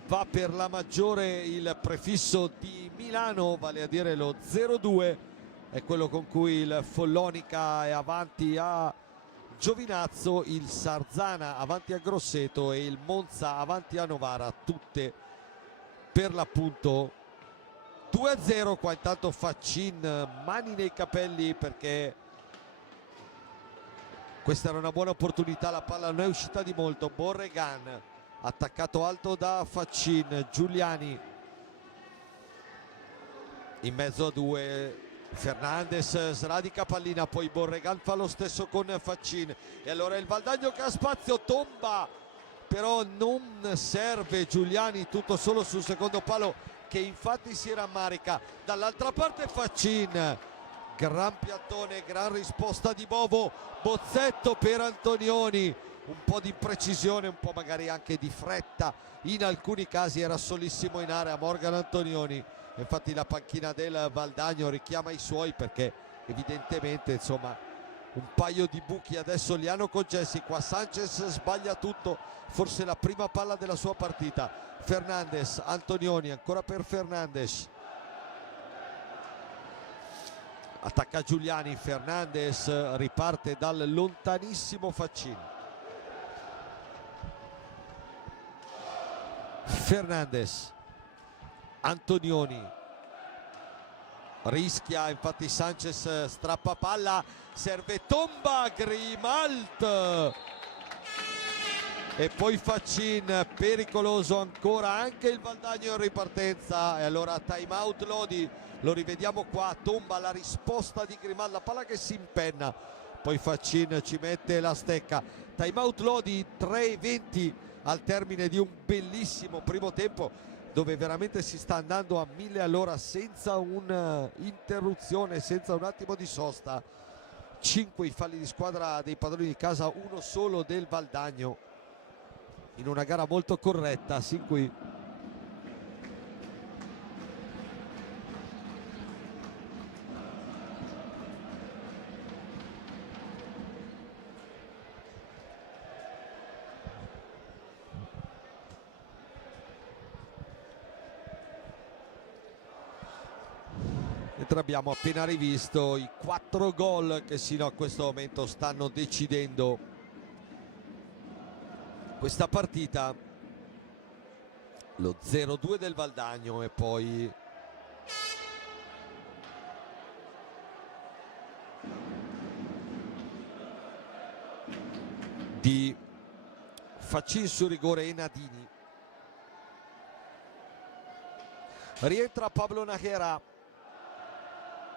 va per la maggiore il prefisso di Milano, vale a dire lo 0-2, è quello con cui il Follonica è avanti a Giovinazzo, il Sarzana avanti a Grosseto e il Monza avanti a Novara, tutte per l'appunto 2-0. Qua intanto Faccin mani nei capelli, perché questa era una buona opportunità, la palla non è uscita di molto. Borregan attaccato alto da Faccin, Giuliani in mezzo a due, Fernandes sradica pallina, poi Borregan fa lo stesso con Faccin e allora il Valdagno che ha spazio, Tomba però non serve, Giuliani tutto solo sul secondo palo che infatti si rammarica. Dall'altra parte Faccin, gran piattone, gran risposta di Bovo. Bozzetto per Antonioni, un po' di imprecisione, un po' magari anche di fretta in alcuni casi, era solissimo in area Morgan Antonioni. Infatti la panchina del Valdagno richiama i suoi, perché evidentemente insomma un paio di buchi adesso li hanno concessi. Qua Sanchez sbaglia tutto, forse la prima palla della sua partita. Fernandes, Antonioni ancora per Fernandes, attacca Giuliani, Fernandes riparte dal lontanissimo Faccin. Fernandes, Antonioni, rischia, infatti Sanchez strappa palla, serve Tomba, Grimalt e poi Faccin, pericoloso ancora anche il Valdagno in ripartenza. E allora time out Lodi, lo rivediamo qua, Tomba la risposta di Grimalt, la palla che si impenna, poi Faccin ci mette la stecca. Time out Lodi, 3:20 al termine di un bellissimo primo tempo dove veramente si sta andando a 1000 all'ora senza un'interruzione, senza un attimo di sosta. 5 i falli di squadra dei padroni di casa, uno solo del Valdagno in una gara molto corretta sin qui. Mentre abbiamo appena rivisto i 4 gol che sino a questo momento stanno decidendo questa partita, lo 0-2 del Valdagno e poi di Faccin su rigore e Nadini. Rientra Pablo Najera,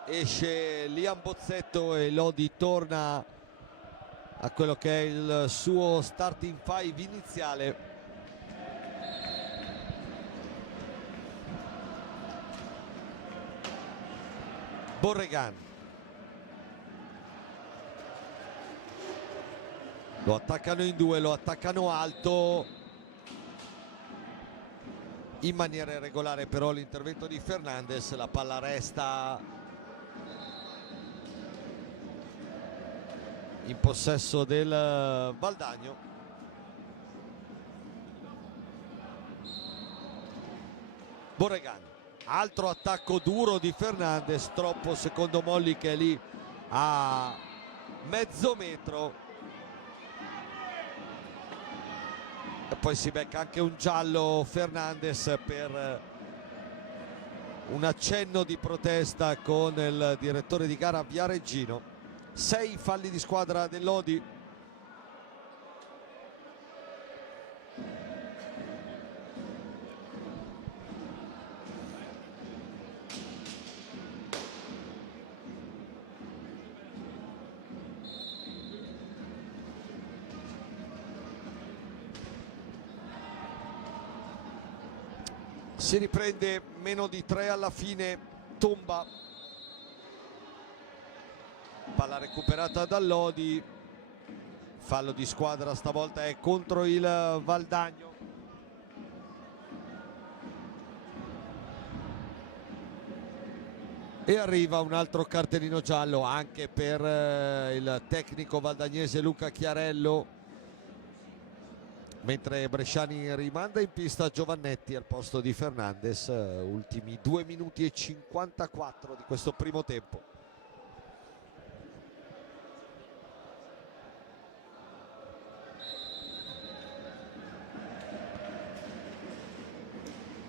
esce Liam Bozzetto e Lodi torna a quello che è il suo starting five iniziale. Borregan lo attaccano in due, lo attaccano alto in maniera irregolare, però l'intervento di Fernandez, la palla resta in possesso del Valdagno. Borregan, altro attacco duro di Fernandez, troppo secondo Molli che è lì a mezzo metro e poi si becca anche un giallo Fernandez per un accenno di protesta con il direttore di gara Viareggino. 6 falli di squadra del Lodi. Si riprende meno di 3 alla fine Tomba, palla recuperata da Lodi, fallo di squadra stavolta è contro il Valdagno. E arriva un altro cartellino giallo anche per il tecnico valdagnese Luca Chiarello, mentre Bresciani rimanda in pista Giovannetti al posto di Fernandez. Ultimi 2 minuti e 54 di questo primo tempo.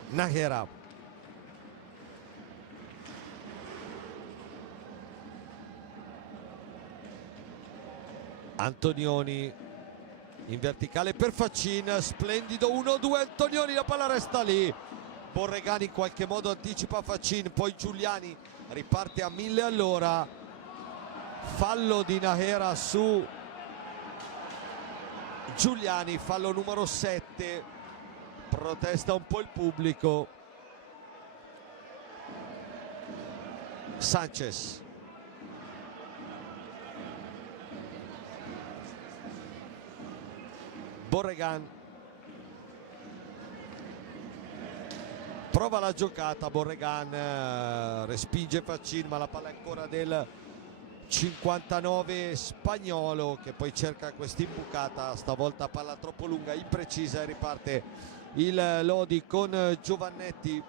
Najera, Antonioni in verticale per Faccin, splendido 1-2 Antonioni, la palla resta lì, Borregani in qualche modo anticipa Faccin, poi Giuliani riparte a 1000 all'ora, fallo di Najera su Giuliani, fallo numero 7, protesta un po' il pubblico. Sanchez, Borregan prova la giocata, Borregan respinge Faccin, ma la palla è ancora del 59 spagnolo che poi cerca questa imbucata, stavolta palla troppo lunga, imprecisa, e riparte il Lodi con Giovannetti.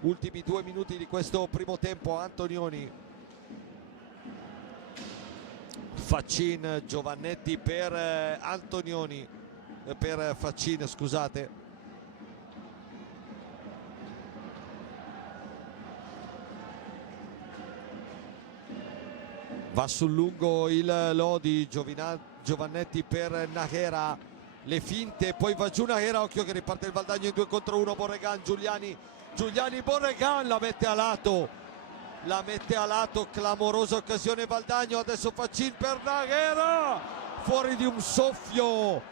Ultimi 2 minuti di questo primo tempo. Antonioni, Faccin, Giovannetti per Antonioni, per Faccin, scusate. Va sul lungo il Lodi, Giovannetti per Nahera, le finte, poi va giù Nahera, occhio che riparte il Valdagno in 2 contro 1, Borregan, Giuliani, Borregan la mette a lato, clamorosa occasione Valdagno, adesso Faccin per Nahera, fuori di un soffio,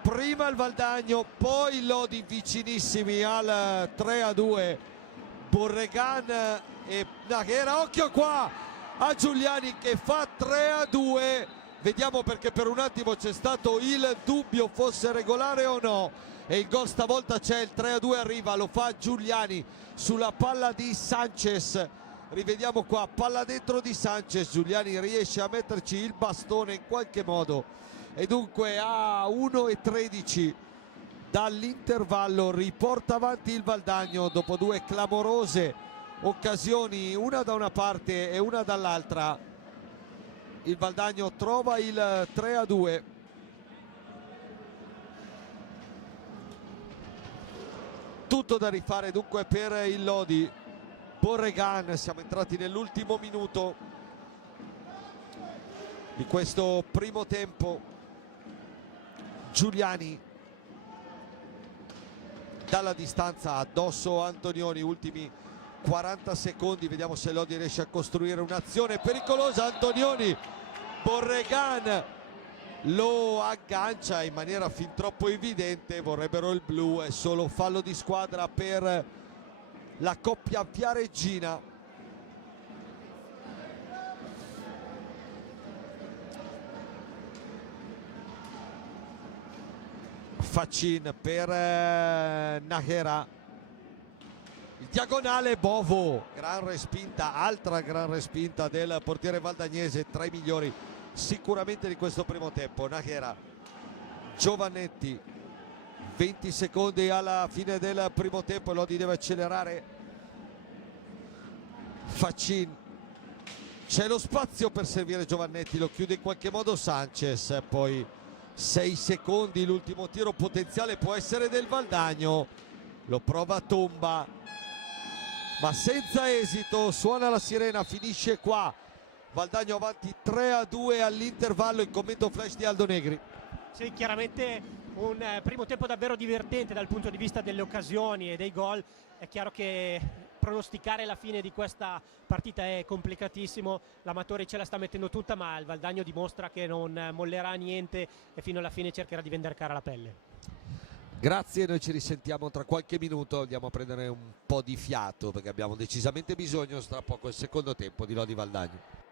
prima il Valdagno, poi il Lodi vicinissimi al 3-2, Borregan e Nahera, occhio qua a Giuliani che fa 3-2, vediamo perché per un attimo c'è stato il dubbio fosse regolare o no, e il gol stavolta c'è, il 3-2 arriva, lo fa Giuliani sulla palla di Sanchez, rivediamo qua, palla dentro di Sanchez, Giuliani riesce a metterci il bastone in qualche modo e dunque a 1:13 dall'intervallo riporta avanti il Valdagno dopo 2 clamorose occasioni, una da una parte e una dall'altra. Il Valdagno trova il 3-2. Tutto da rifare dunque per il Lodi. Borregan, siamo entrati nell'ultimo minuto di questo primo tempo. Giuliani dalla distanza addosso Antonioni, ultimi 40 secondi, vediamo se Lodi riesce a costruire un'azione pericolosa. Antonioni, Borregan lo aggancia in maniera fin troppo evidente, vorrebbero il blu, è solo fallo di squadra per la coppia viareggina. Faccin per Nahera, il diagonale Bovo, gran respinta, altra gran respinta del portiere valdagnese, tra i migliori sicuramente di questo primo tempo. Nahera, Giovannetti, 20 secondi alla fine del primo tempo, Lodi deve accelerare. Faccin, c'è lo spazio per servire Giovannetti, lo chiude in qualche modo Sanchez, poi 6 secondi, l'ultimo tiro potenziale può essere del Valdagno, lo prova Tomba ma senza esito, suona la sirena, finisce qua, Valdagno avanti 3-2 all'intervallo. Il commento flash di Aldo Negri. Sì, chiaramente un primo tempo davvero divertente dal punto di vista delle occasioni e dei gol. È chiaro che pronosticare la fine di questa partita è complicatissimo, l'Amatori ce la sta mettendo tutta, ma il Valdagno dimostra che non mollerà niente e fino alla fine cercherà di vendere cara la pelle. Grazie, noi ci risentiamo tra qualche minuto, andiamo a prendere un po' di fiato perché abbiamo decisamente bisogno, tra poco il secondo tempo di Lodi Valdagno.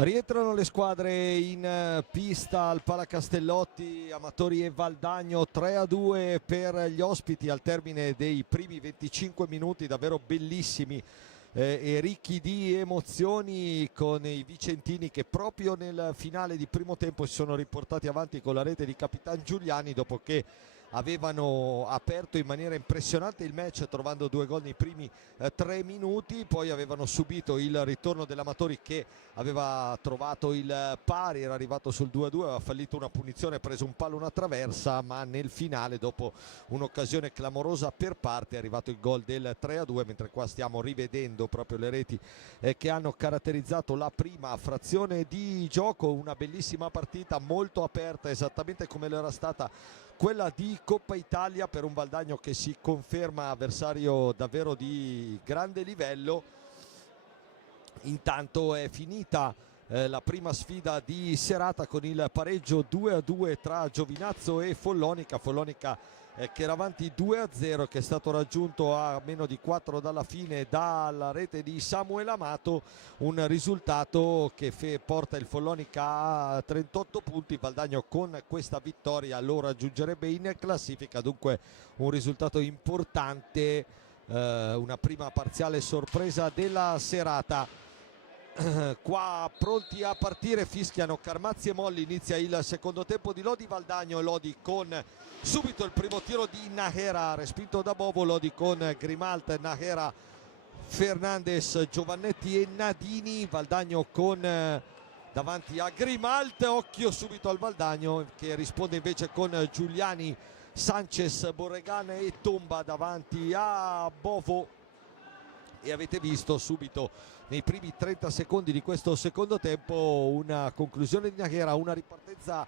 Rientrano le squadre in pista al Palacastellotti, Amatori e Valdagno. 3-2 per gli ospiti al termine dei primi 25 minuti davvero bellissimi e ricchi di emozioni, con i vicentini che proprio nel finale di primo tempo si sono riportati avanti con la rete di Capitan Giuliani dopo che avevano aperto in maniera impressionante il match trovando 2 gol nei primi 3 minuti, poi avevano subito il ritorno dell'Amatori che aveva trovato il pari, era arrivato sul 2-2, aveva fallito una punizione, preso un palo, una traversa, ma nel finale dopo un'occasione clamorosa per parte è arrivato il gol del 3-2, mentre qua stiamo rivedendo proprio le reti che hanno caratterizzato la prima frazione di gioco. Una bellissima partita molto aperta, esattamente come lo era stata quella di Coppa Italia, per un Valdagno che si conferma avversario davvero di grande livello. Intanto è finita la prima sfida di serata con il pareggio 2-2 tra Giovinazzo e Follonica. Che era avanti 2-0, che è stato raggiunto a meno di 4 dalla fine dalla rete di Samuel Amato, un risultato che porta il Follonica a 38 punti. Valdagno con questa vittoria lo raggiungerebbe in classifica, dunque un risultato importante, una prima parziale sorpresa della serata. Qua pronti a partire, fischiano Carmazzi e Molli, inizia il secondo tempo di Lodi Valdagno. Lodi con subito il primo tiro di Nahera, respinto da Bovo. Lodi con Grimalt, Nahera, Fernandez, Giovannetti e Nadini. Valdagno con davanti a Grimalt, occhio subito al Valdagno che risponde invece con Giuliani, Sanchez, Borregan e Tomba davanti a Bovo. E avete visto subito nei primi 30 secondi di questo secondo tempo una conclusione di Nahera, una ripartenza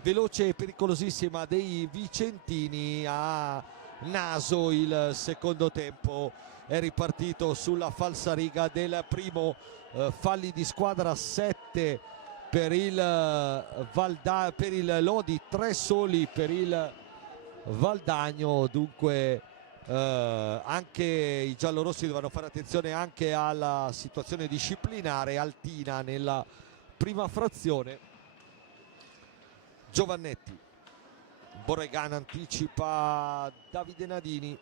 veloce e pericolosissima dei vicentini. A naso il secondo tempo è ripartito sulla falsariga del primo, falli di squadra 7 per il Lodi, 3 soli per il Valdagno, dunque anche i giallorossi dovranno fare attenzione anche alla situazione disciplinare altina nella prima frazione. Giovannetti, Borregan anticipa Davide Nadini,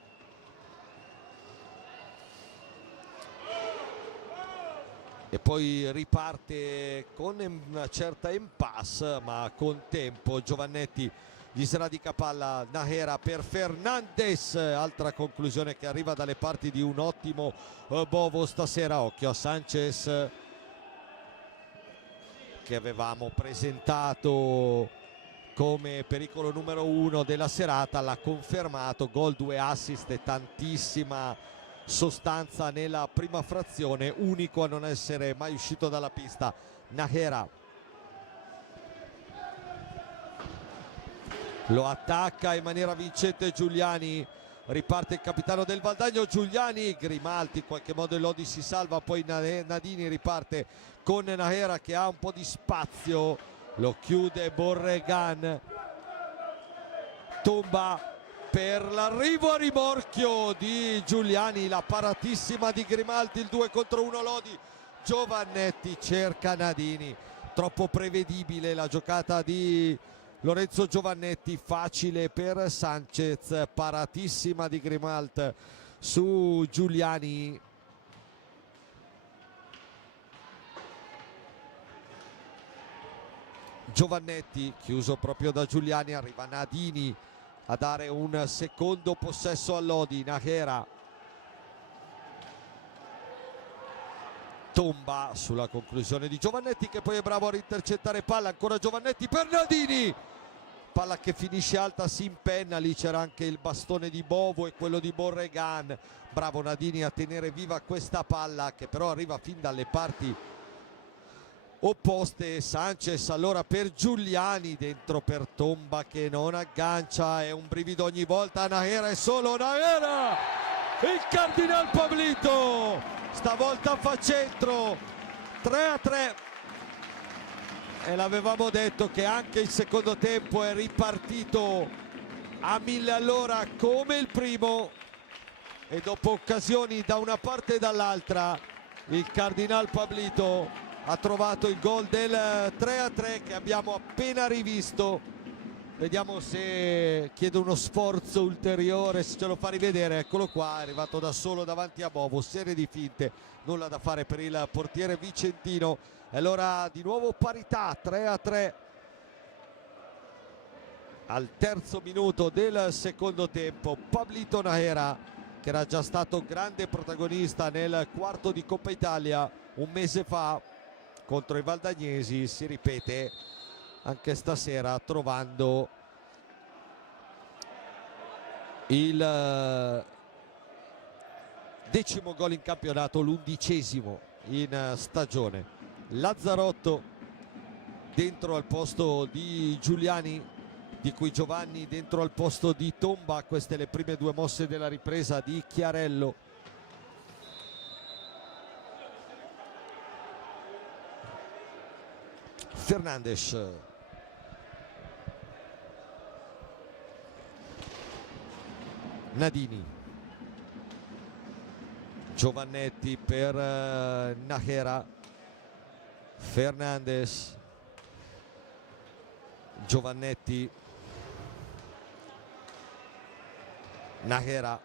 e poi riparte con una certa impasse ma con tempo. Giovannetti gli sarà di capalla, Nahera per Fernandez, altra conclusione che arriva dalle parti di un ottimo Bovo stasera. Occhio a Sanchez che avevamo presentato come pericolo numero 1 della serata, l'ha confermato, gol, 2 assist e tantissima sostanza nella prima frazione, unico a non essere mai uscito dalla pista. Nahera lo attacca in maniera vincente Giuliani, riparte il capitano del Valdagno Giuliani, Grimalti in qualche modo il Lodi si salva, poi Nadini riparte con Nahera che ha un po' di spazio, lo chiude Borregan, Tomba per l'arrivo a rimorchio di Giuliani, la paratissima di Grimalti, il 2 contro 1 Lodi. Giovannetti cerca Nadini, troppo prevedibile la giocata di Lorenzo Giovannetti, facile per Sanchez, paratissima di Grimalt su Giuliani. Giovannetti chiuso proprio da Giuliani, arriva Nadini a dare un secondo possesso a Lodi. Nahera, Tomba sulla conclusione di Giovannetti che poi è bravo a intercettare palla, ancora Giovannetti per Nadini, palla che finisce alta, si impenna, lì c'era anche il bastone di Bovo e quello di Borregan, bravo Nadini a tenere viva questa palla che però arriva fin dalle parti opposte. Sanchez allora per Giuliani, dentro per Tomba che non aggancia, è un brivido ogni volta. Nahera è solo Nahera, il Cardinal Pablito stavolta fa centro, 3-3, e l'avevamo detto che anche il secondo tempo è ripartito a 1000 all'ora come il primo, e dopo occasioni da una parte e dall'altra il Cardinal Pablito ha trovato il gol del 3-3 che abbiamo appena rivisto. Vediamo se chiede uno sforzo ulteriore, se ce lo fa rivedere. Eccolo qua, è arrivato da solo davanti a Bovo, serie di finte, nulla da fare per il portiere vicentino. E allora di nuovo parità, 3-3 al terzo minuto del secondo tempo. Pablito Nahera, che era già stato grande protagonista nel quarto di Coppa Italia un mese fa contro i valdagnesi, si ripete anche stasera trovando il 10° gol in campionato, l'11° in stagione. Lazzarotto dentro al posto di Giuliani, di cui Giovanni dentro al posto di Tomba. Queste le prime due mosse della ripresa di Chiarello. Fernandes, Nadini, Giovannetti per Nahera, Fernandes, Giovannetti, Nahera,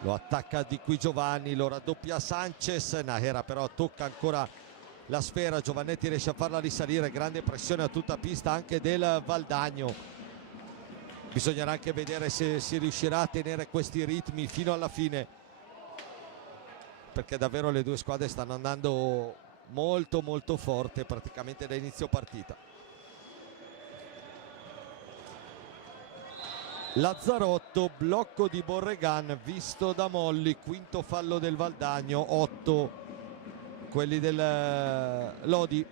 lo attacca di qui Giovanni, lo raddoppia Sanchez. Nahera però tocca ancora la sfera, Giovannetti riesce a farla risalire, grande pressione a tutta pista anche del Valdagno. Bisognerà anche vedere se si riuscirà a tenere questi ritmi fino alla fine, perché davvero le due squadre stanno andando molto molto forte praticamente da inizio partita. Lazzarotto, blocco di Borregan visto da Molli, quinto fallo del Valdagno, 8 quelli del Lodi.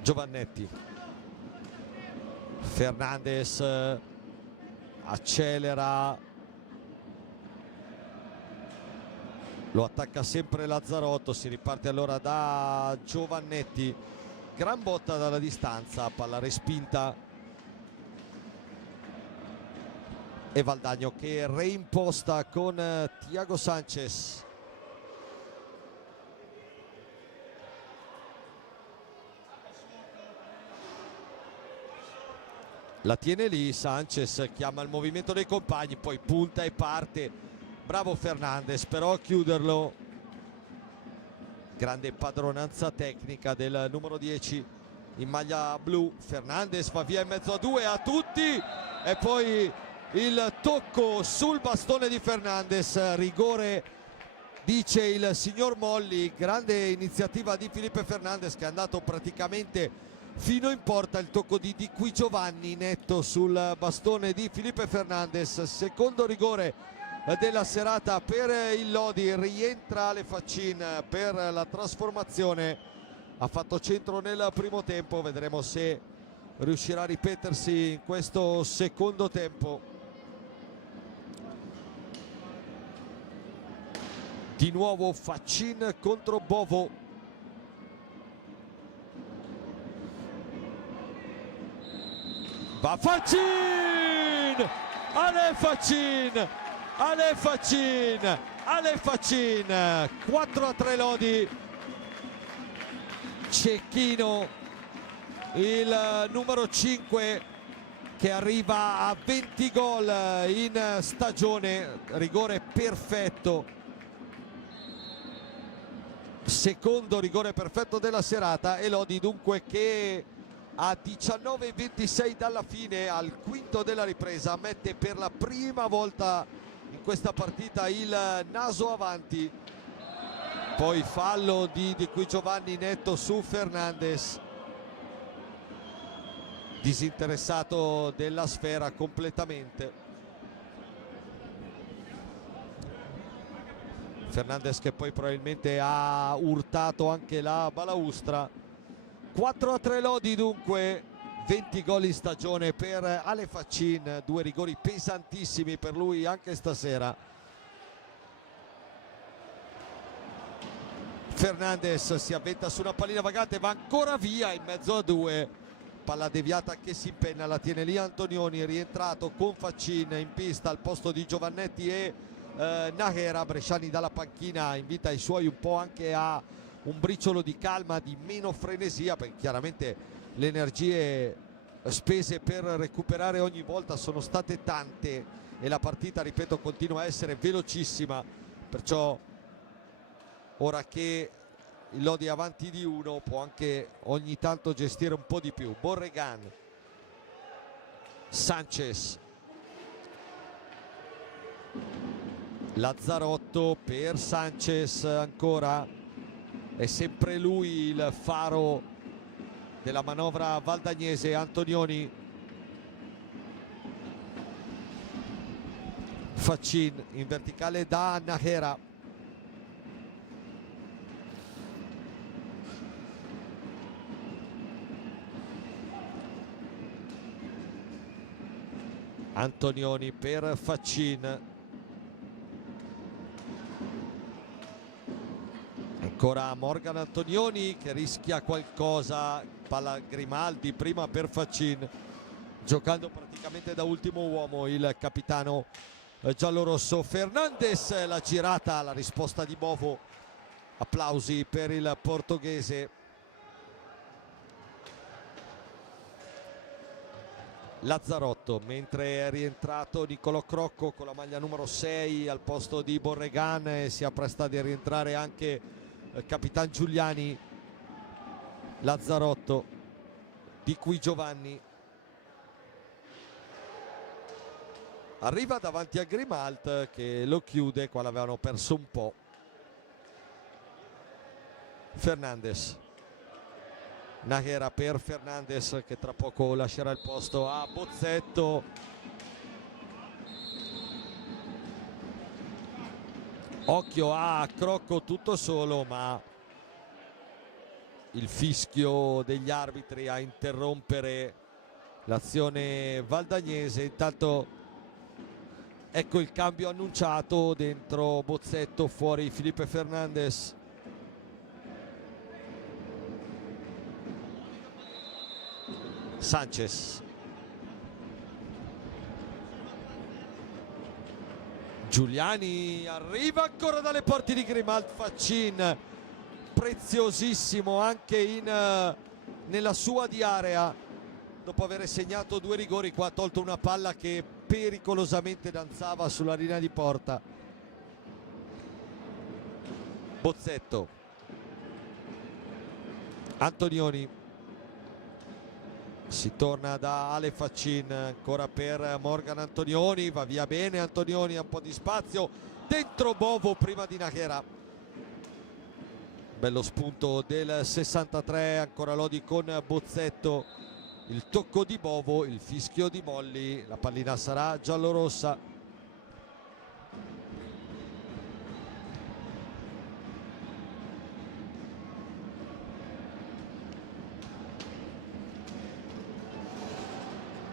Giovannetti, Fernandes accelera, lo attacca sempre Lazzarotto, si riparte allora da Giovannetti, gran botta dalla distanza, palla respinta e Valdagno che reimposta con Thiago Sanchez. La tiene lì, Sanchez chiama il movimento dei compagni, poi punta e parte. Bravo Fernandes però a chiuderlo. Grande padronanza tecnica del numero 10 in maglia blu. Fernandes va via in mezzo a due, a tutti, e poi il tocco sul bastone di Fernandes. Rigore, dice il signor Molli. Grande iniziativa di Felipe Fernandes, che è andato praticamente fino in porta. Il tocco di qui Giovanni netto sul bastone di Felipe Fernandes. Secondo rigore della serata per il Lodi. Rientra Ale Faccin per la trasformazione, ha fatto centro nel primo tempo, vedremo se riuscirà a ripetersi in questo secondo tempo. Di nuovo Faccin contro Bovo. Va Faccin! Ale Faccin! Ale Faccin! Ale Faccin! 4-3 Lodi. Cecchino, il numero 5, che arriva a 20 gol in stagione. Rigore perfetto. Secondo rigore perfetto della serata, e Lodi dunque che a 19-26 dalla fine, al quinto della ripresa, mette per la prima volta in questa partita il naso avanti. Poi fallo di qui Giovanni netto su Fernandes, disinteressato della sfera completamente. Fernandes che poi probabilmente ha urtato anche la balaustra. 4-3 Lodi dunque, 20 gol in stagione per Ale Faccin, due rigori pesantissimi per lui anche stasera. Fernandes si avventa su una pallina vagante, va ancora via in mezzo a due, palla deviata che si impenna, la tiene lì Antonioni, rientrato con Faccin in pista al posto di Giovannetti e Nahera. Bresciani dalla panchina invita i suoi un po' anche a un briciolo di calma, di meno frenesia, perché chiaramente le energie spese per recuperare ogni volta sono state tante e la partita, ripeto, continua a essere velocissima, perciò ora che il Lodi è avanti di uno può anche ogni tanto gestire un po' di più. Borregan, Sanchez, Lazzarotto per Sanchez, ancora è sempre lui il faro della manovra valdagnese. Antonioni, Faccin in verticale da Nahera, Antonioni per Faccin, ancora Morgan Antonioni che rischia qualcosa, palla Grimaldi prima per Faccin, giocando praticamente da ultimo uomo il capitano giallorosso. Fernandes, la girata, la risposta di Bovo, applausi per il portoghese. Lazzarotto, mentre è rientrato Nicolò Crocco con la maglia numero 6 al posto di Borregan, e si appresta a rientrare anche Capitan Giuliani. Lazzarotto, di cui Giovanni arriva davanti a Grimalt che lo chiude, qua l'avevano perso un po'. Fernandes, Nahera per Fernandes che tra poco lascerà il posto a Bozzetto. Occhio a Crocco tutto solo, ma il fischio degli arbitri a interrompere l'azione valdagnese. Intanto ecco il cambio annunciato, dentro Bozzetto, fuori Felipe Fernandes. Sanchez, Giuliani arriva ancora dalle parti di Grimalt. Faccin, preziosissimo anche nella sua di area, dopo aver segnato 2 rigori. Qua ha tolto una palla che pericolosamente danzava sulla linea di porta. Bozzetto, Antonioni, si torna da Ale Faccin, ancora per Morgan Antonioni, va via bene Antonioni, ha un po' di spazio, dentro Bovo prima di Nahera. Bello spunto del 63, ancora Lodi con Bozzetto, il tocco di Bovo, il fischio di Molli, la pallina sarà giallorossa.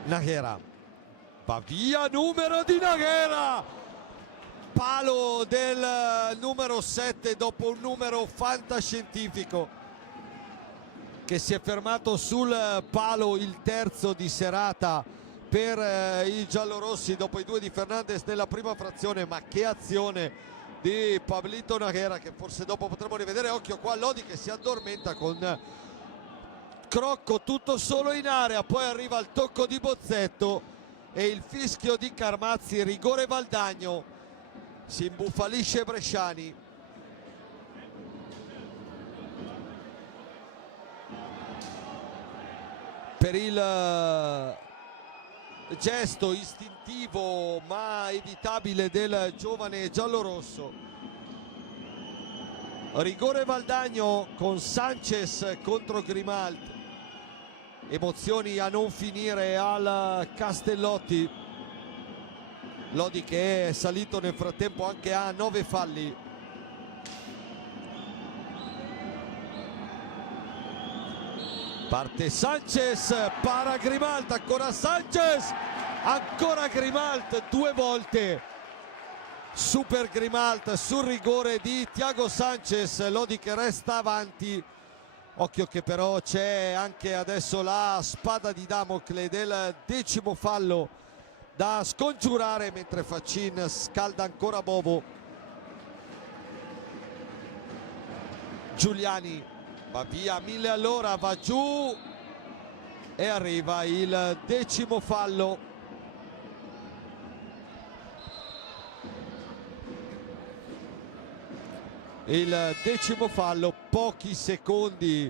Nahera, va via, numero di Nahera, palo del numero 7 dopo un numero fantascientifico che si è fermato sul palo, il terzo di serata per i giallorossi dopo i 2 di Fernandes nella prima frazione. Ma che azione di Pablito Nahera che forse dopo potremo rivedere. Occhio qua Lodi che si addormenta con Crocco tutto solo in area, poi arriva il tocco di Bozzetto e il fischio di Carmazzi, rigore Valdagno, si imbufalisce Bresciani. Per il gesto istintivo ma evitabile del giovane giallorosso. Rigore Valdagno con Sanchez contro Grimalt. Emozioni a non finire al Castellotti. Lodi che è salito nel frattempo anche a 9 falli. Parte Sanchez, para Grimalt, ancora Sanchez, ancora Grimalt, 2 volte. Super Grimalt sul rigore di Thiago Sanchez. Lodi che resta avanti. Occhio che però c'è anche adesso la spada di Damocle del 10° fallo da scongiurare, mentre Faccin scalda ancora Bovo. Giuliani va via a 1000 all'ora, va giù e arriva il 10° fallo. Il 10° fallo, pochi secondi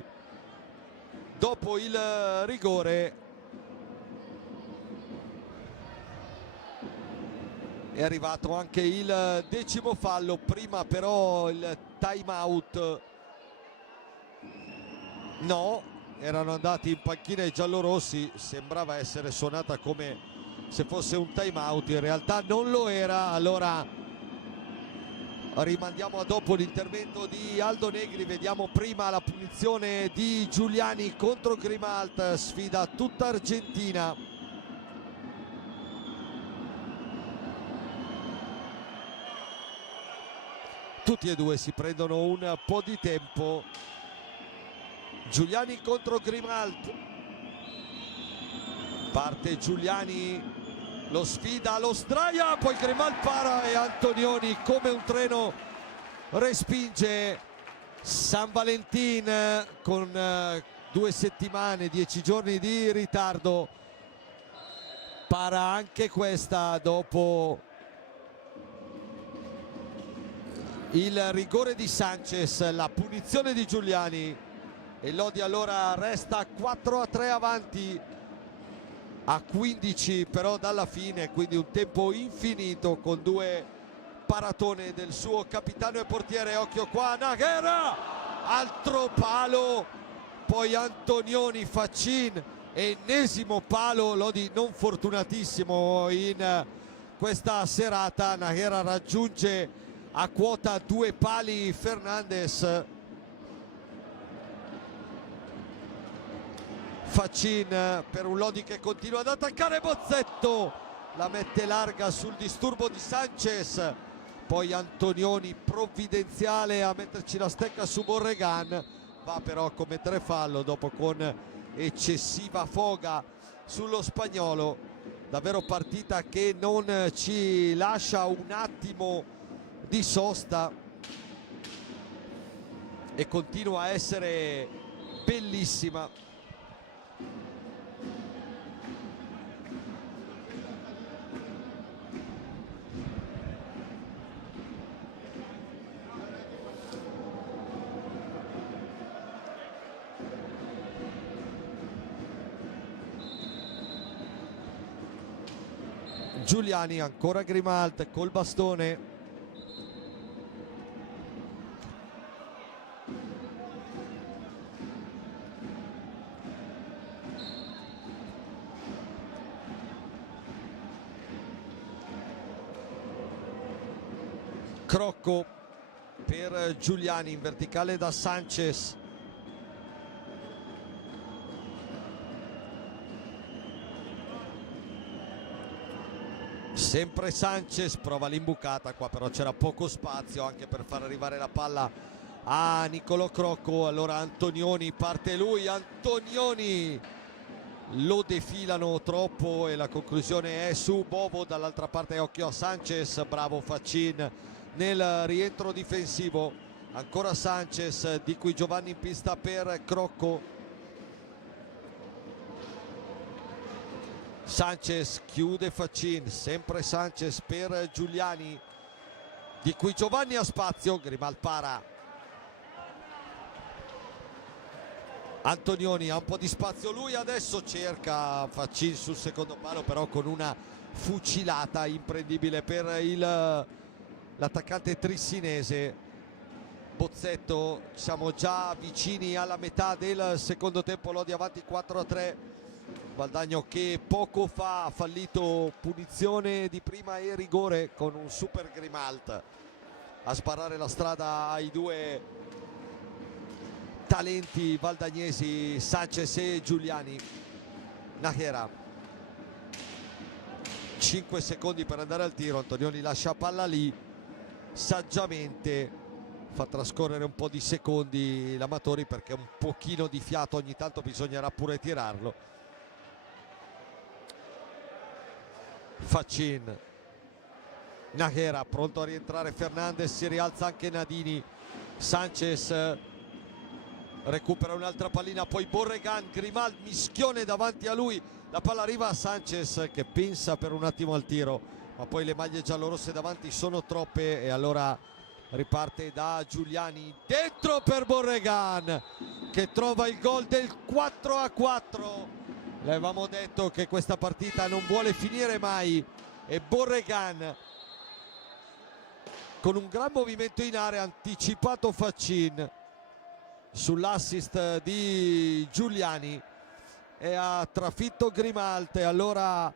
dopo il rigore. È arrivato anche il 10° fallo, prima però il time out. No, erano andati in panchina i giallorossi, sembrava essere suonata come se fosse un time out, in realtà non lo era. Allora rimandiamo a dopo l'intervento di Aldo Negri, vediamo prima la punizione di Giuliani contro Grimalt, sfida tutta argentina. Tutti e due si prendono un po' di tempo. Giuliani contro Grimalt, parte Giuliani, lo sfida, lo sdraia, poi Grimalt para e Antonioni come un treno respinge San Valentin con 2 settimane, 10 giorni di ritardo. Para anche questa dopo il rigore di Sanchez, la punizione di Giuliani. E Lodi allora resta 4-3 avanti, a 15 però dalla fine, quindi un tempo infinito con 2 paratone del suo capitano e portiere. Occhio qua, Nájera, altro palo, poi Antonioni, Faccin, ennesimo palo. Lodi non fortunatissimo in questa serata. Nájera raggiunge a quota 2 pali Fernandez. Faccin per un Lodi che continua ad attaccare, Bozzetto la mette larga sul disturbo di Sanchez, poi Antonioni provvidenziale a metterci la stecca su Borregan, va però a commettere fallo dopo con eccessiva foga sullo spagnolo. Davvero partita che non ci lascia un attimo di sosta e continua a essere bellissima. Giuliani, ancora Grimalt col bastone. Crocco per Giuliani in verticale da Sanchez. Sempre Sanchez, prova l'imbucata, qua però c'era poco spazio anche per far arrivare la palla a Nicolò Crocco. Allora Antonioni, parte lui, Antonioni lo defilano troppo e la conclusione è su Bovo. Dall'altra parte occhio a Sanchez, bravo Faccin nel rientro difensivo. Ancora Sanchez, di cui Giovanni in pista per Crocco. Sanchez chiude Faccin, sempre Sanchez per Giuliani, di cui Giovanni ha spazio, Grimalt para. Antonioni ha un po' di spazio lui, adesso cerca Faccin sul secondo palo, però con una fucilata imprendibile per l'attaccante trissinese. Bozzetto, siamo già vicini alla metà del secondo tempo, Lodi avanti 4-3. Valdagno che poco fa ha fallito punizione di prima e rigore con un super Grimalt a sbarrare la strada ai 2 talenti valdagnesi, Sanchez e Giuliani. Nájera, 5 secondi per andare al tiro, Antonioni lascia palla lì, saggiamente fa trascorrere un po' di secondi l'Amatori perché un pochino di fiato ogni tanto bisognerà pure tirarlo. Faccin, Nahera pronto a rientrare, Fernandez, si rialza anche Nadini, Sanchez recupera un'altra pallina, poi Borregan, Grimald, mischione davanti a lui, la palla arriva a Sanchez che pensa per un attimo al tiro, ma poi le maglie giallorosse davanti sono troppe e allora riparte da Giuliani, dentro per Borregan che trova il gol del 4-4. Le avevamo detto che questa partita non vuole finire mai e Borregan con un gran movimento in area, anticipato Faccin sull'assist di Giuliani e ha trafitto Grimalt e allora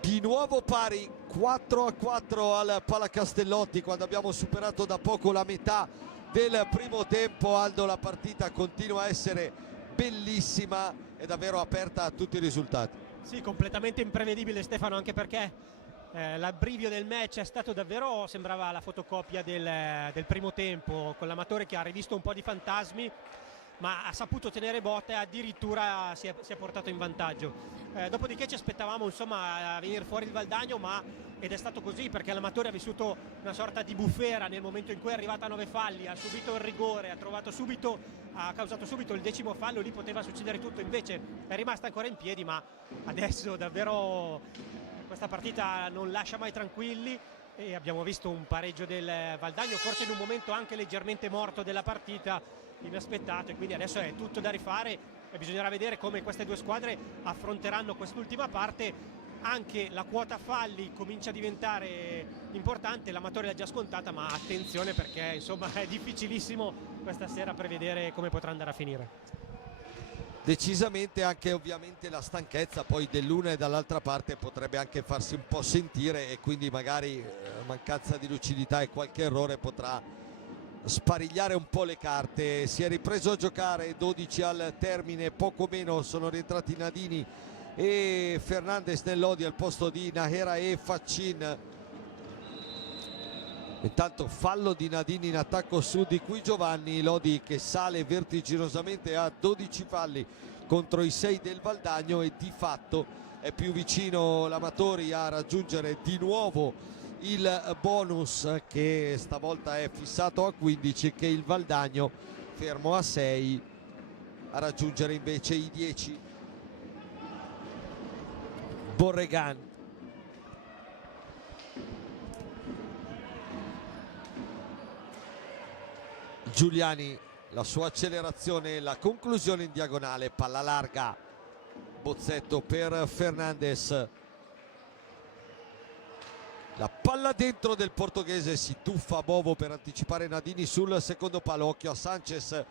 di nuovo pari 4-4 al Palacastellotti quando abbiamo superato da poco la metà del primo tempo. Aldo, la partita continua a essere bellissima e davvero aperta a tutti i risultati. Sì, completamente imprevedibile, Stefano, anche perché l'abbrivio del match è stato davvero, sembrava la fotocopia del primo tempo, con l'Amatore che ha rivisto un po' di fantasmi ma ha saputo tenere botta e addirittura si è portato in vantaggio. Dopodiché ci aspettavamo insomma a venire fuori il Valdagno, ed è stato così perché l'Amatore ha vissuto una sorta di bufera nel momento in cui è arrivata a 9 falli, ha subito il rigore, ha causato subito il 10° fallo, lì poteva succedere tutto, invece è rimasta ancora in piedi, ma adesso davvero questa partita non lascia mai tranquilli e abbiamo visto un pareggio del Valdagno, forse in un momento anche leggermente morto della partita, inaspettato, e quindi adesso è tutto da rifare e bisognerà vedere come queste due squadre affronteranno quest'ultima parte. Anche la quota falli comincia a diventare importante, l'Amatore l'ha già scontata, ma attenzione perché insomma è difficilissimo questa sera prevedere come potrà andare a finire. Decisamente anche ovviamente la stanchezza poi dell'una e dall'altra parte potrebbe anche farsi un po' sentire e quindi magari mancanza di lucidità e qualche errore potrà sparigliare un po' le carte. Si è ripreso a giocare, 12 al termine, poco meno sono rientrati Nadini e Fernandez nell'Odi al posto di Nahera e Faccin. Intanto fallo di Nadini in attacco su Di Qui Giovanni, Lodi che sale vertiginosamente a 12 falli contro i 6 del Valdagno e di fatto è più vicino l'Amatori a raggiungere di nuovo il bonus che stavolta è fissato a 15, che il Valdagno fermo a 6 a raggiungere invece i 10. Borregan, Giuliani, la sua accelerazione, la conclusione in diagonale, palla larga, Bozzetto per Fernandez, la palla dentro del portoghese, si tuffa Bovo per anticipare Nadini sul secondo palo, occhio a Sanchez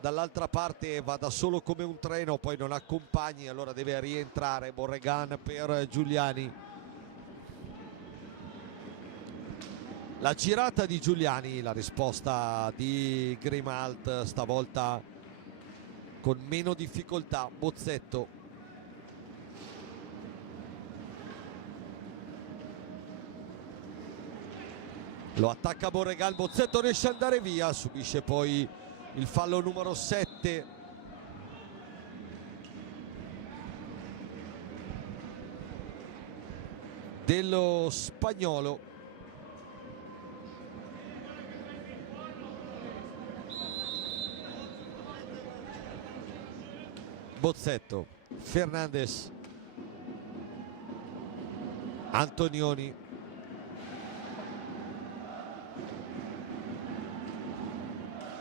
dall'altra parte, va da solo come un treno, poi non accompagni, allora deve rientrare Borregan per Giuliani. La girata di Giuliani, la risposta di Grimalt, stavolta con meno difficoltà, Bozzetto. Lo attacca Borregan, Bozzetto riesce ad andare via, subisce poi il fallo numero 7. Dello spagnolo. Bozzetto, Fernandez, Antonioni,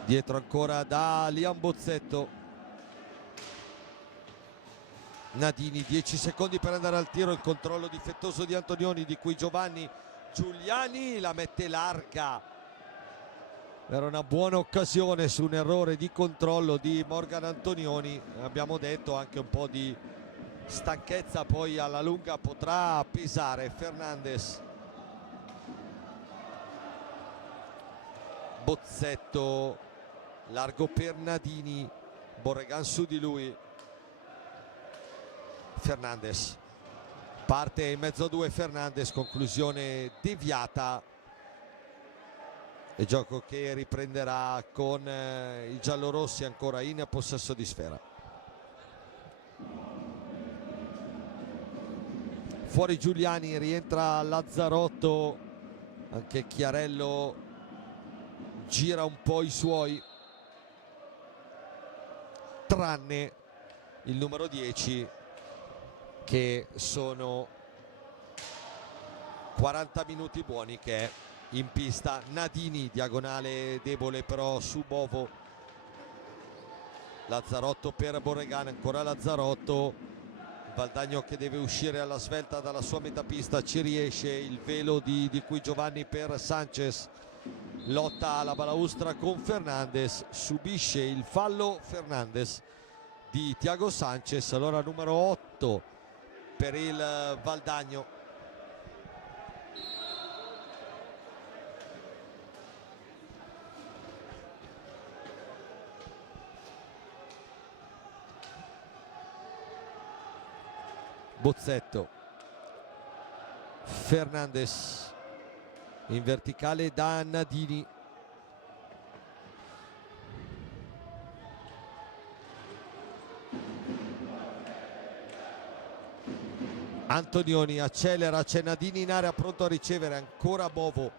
dietro ancora da Liam Bozzetto, Nadini, 10 secondi per andare al tiro, il controllo difettoso di Antonioni, Di Qui Giovanni, Giuliani la mette larga. Era una buona occasione su un errore di controllo di Morgan Antonioni, abbiamo detto anche un po' di stanchezza poi alla lunga potrà pesare. Fernandez, Bozzetto, largo per Nadini, Borregan su di lui, Fernandez parte in mezzo a due, Fernandez, conclusione deviata e gioco che riprenderà con i giallorossi ancora in possesso di sfera. fuori Giuliani, rientra Lazzarotto, anche Chiarello gira un po' i suoi, tranne il numero 10, che sono 40 minuti buoni che è in pista. Nadini, diagonale debole però su Bovo, Lazzarotto per Borregan, ancora Lazzarotto, Valdagno che deve uscire alla svelta dalla sua metapista, ci riesce, il velo di Qui Giovanni per Sanchez, lotta alla balaustra con Fernandez, subisce il fallo Fernandez di Thiago Sanchez, allora numero 8 per il Valdagno. Bozzetto, Fernandez in verticale da Nadini, Antonioni accelera, c'è Nadini in area pronto a ricevere, ancora Bovo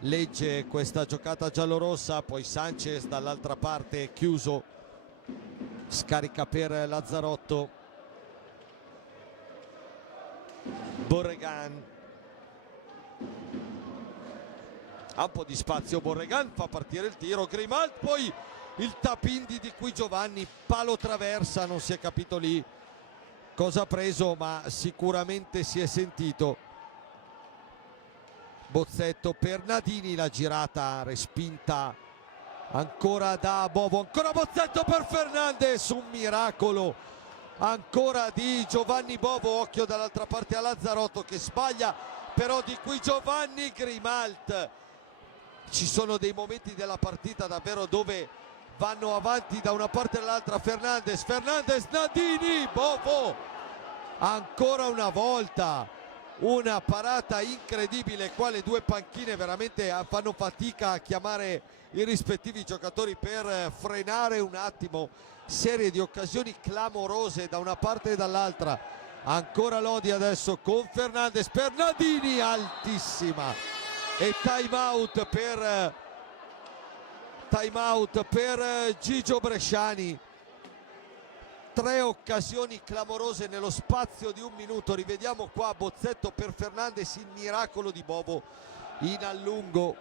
legge questa giocata giallorossa, poi Sanchez dall'altra parte chiuso, scarica per Lazzarotto, Borregan ha un po' di spazio, Borregan fa partire il tiro, Grimald, poi il tapindi di Qui Giovanni, palo traversa, non si è capito lì cosa ha preso, ma sicuramente si è sentito. Bozzetto per Nadini, la girata respinta ancora da Bovo, ancora Bozzetto per Fernandez, un miracolo ancora di Giovanni Bovo, occhio dall'altra parte a Lazzarotto che sbaglia, però di Qui Giovanni, Grimald. Ci sono dei momenti della partita davvero dove vanno avanti da una parte all'altra. Fernandez, Nadini, Bovo ancora una volta, una parata incredibile, qua le due panchine veramente fanno fatica a chiamare i rispettivi giocatori per frenare un attimo, serie di occasioni clamorose da una parte e dall'altra. Ancora Lodi adesso con Fernandez per Nadini, altissima, e time out per Gigio Bresciani. 3 occasioni clamorose nello spazio di un minuto. Rivediamo qua Bozzetto per Fernandez, il miracolo di Bovo in allungo,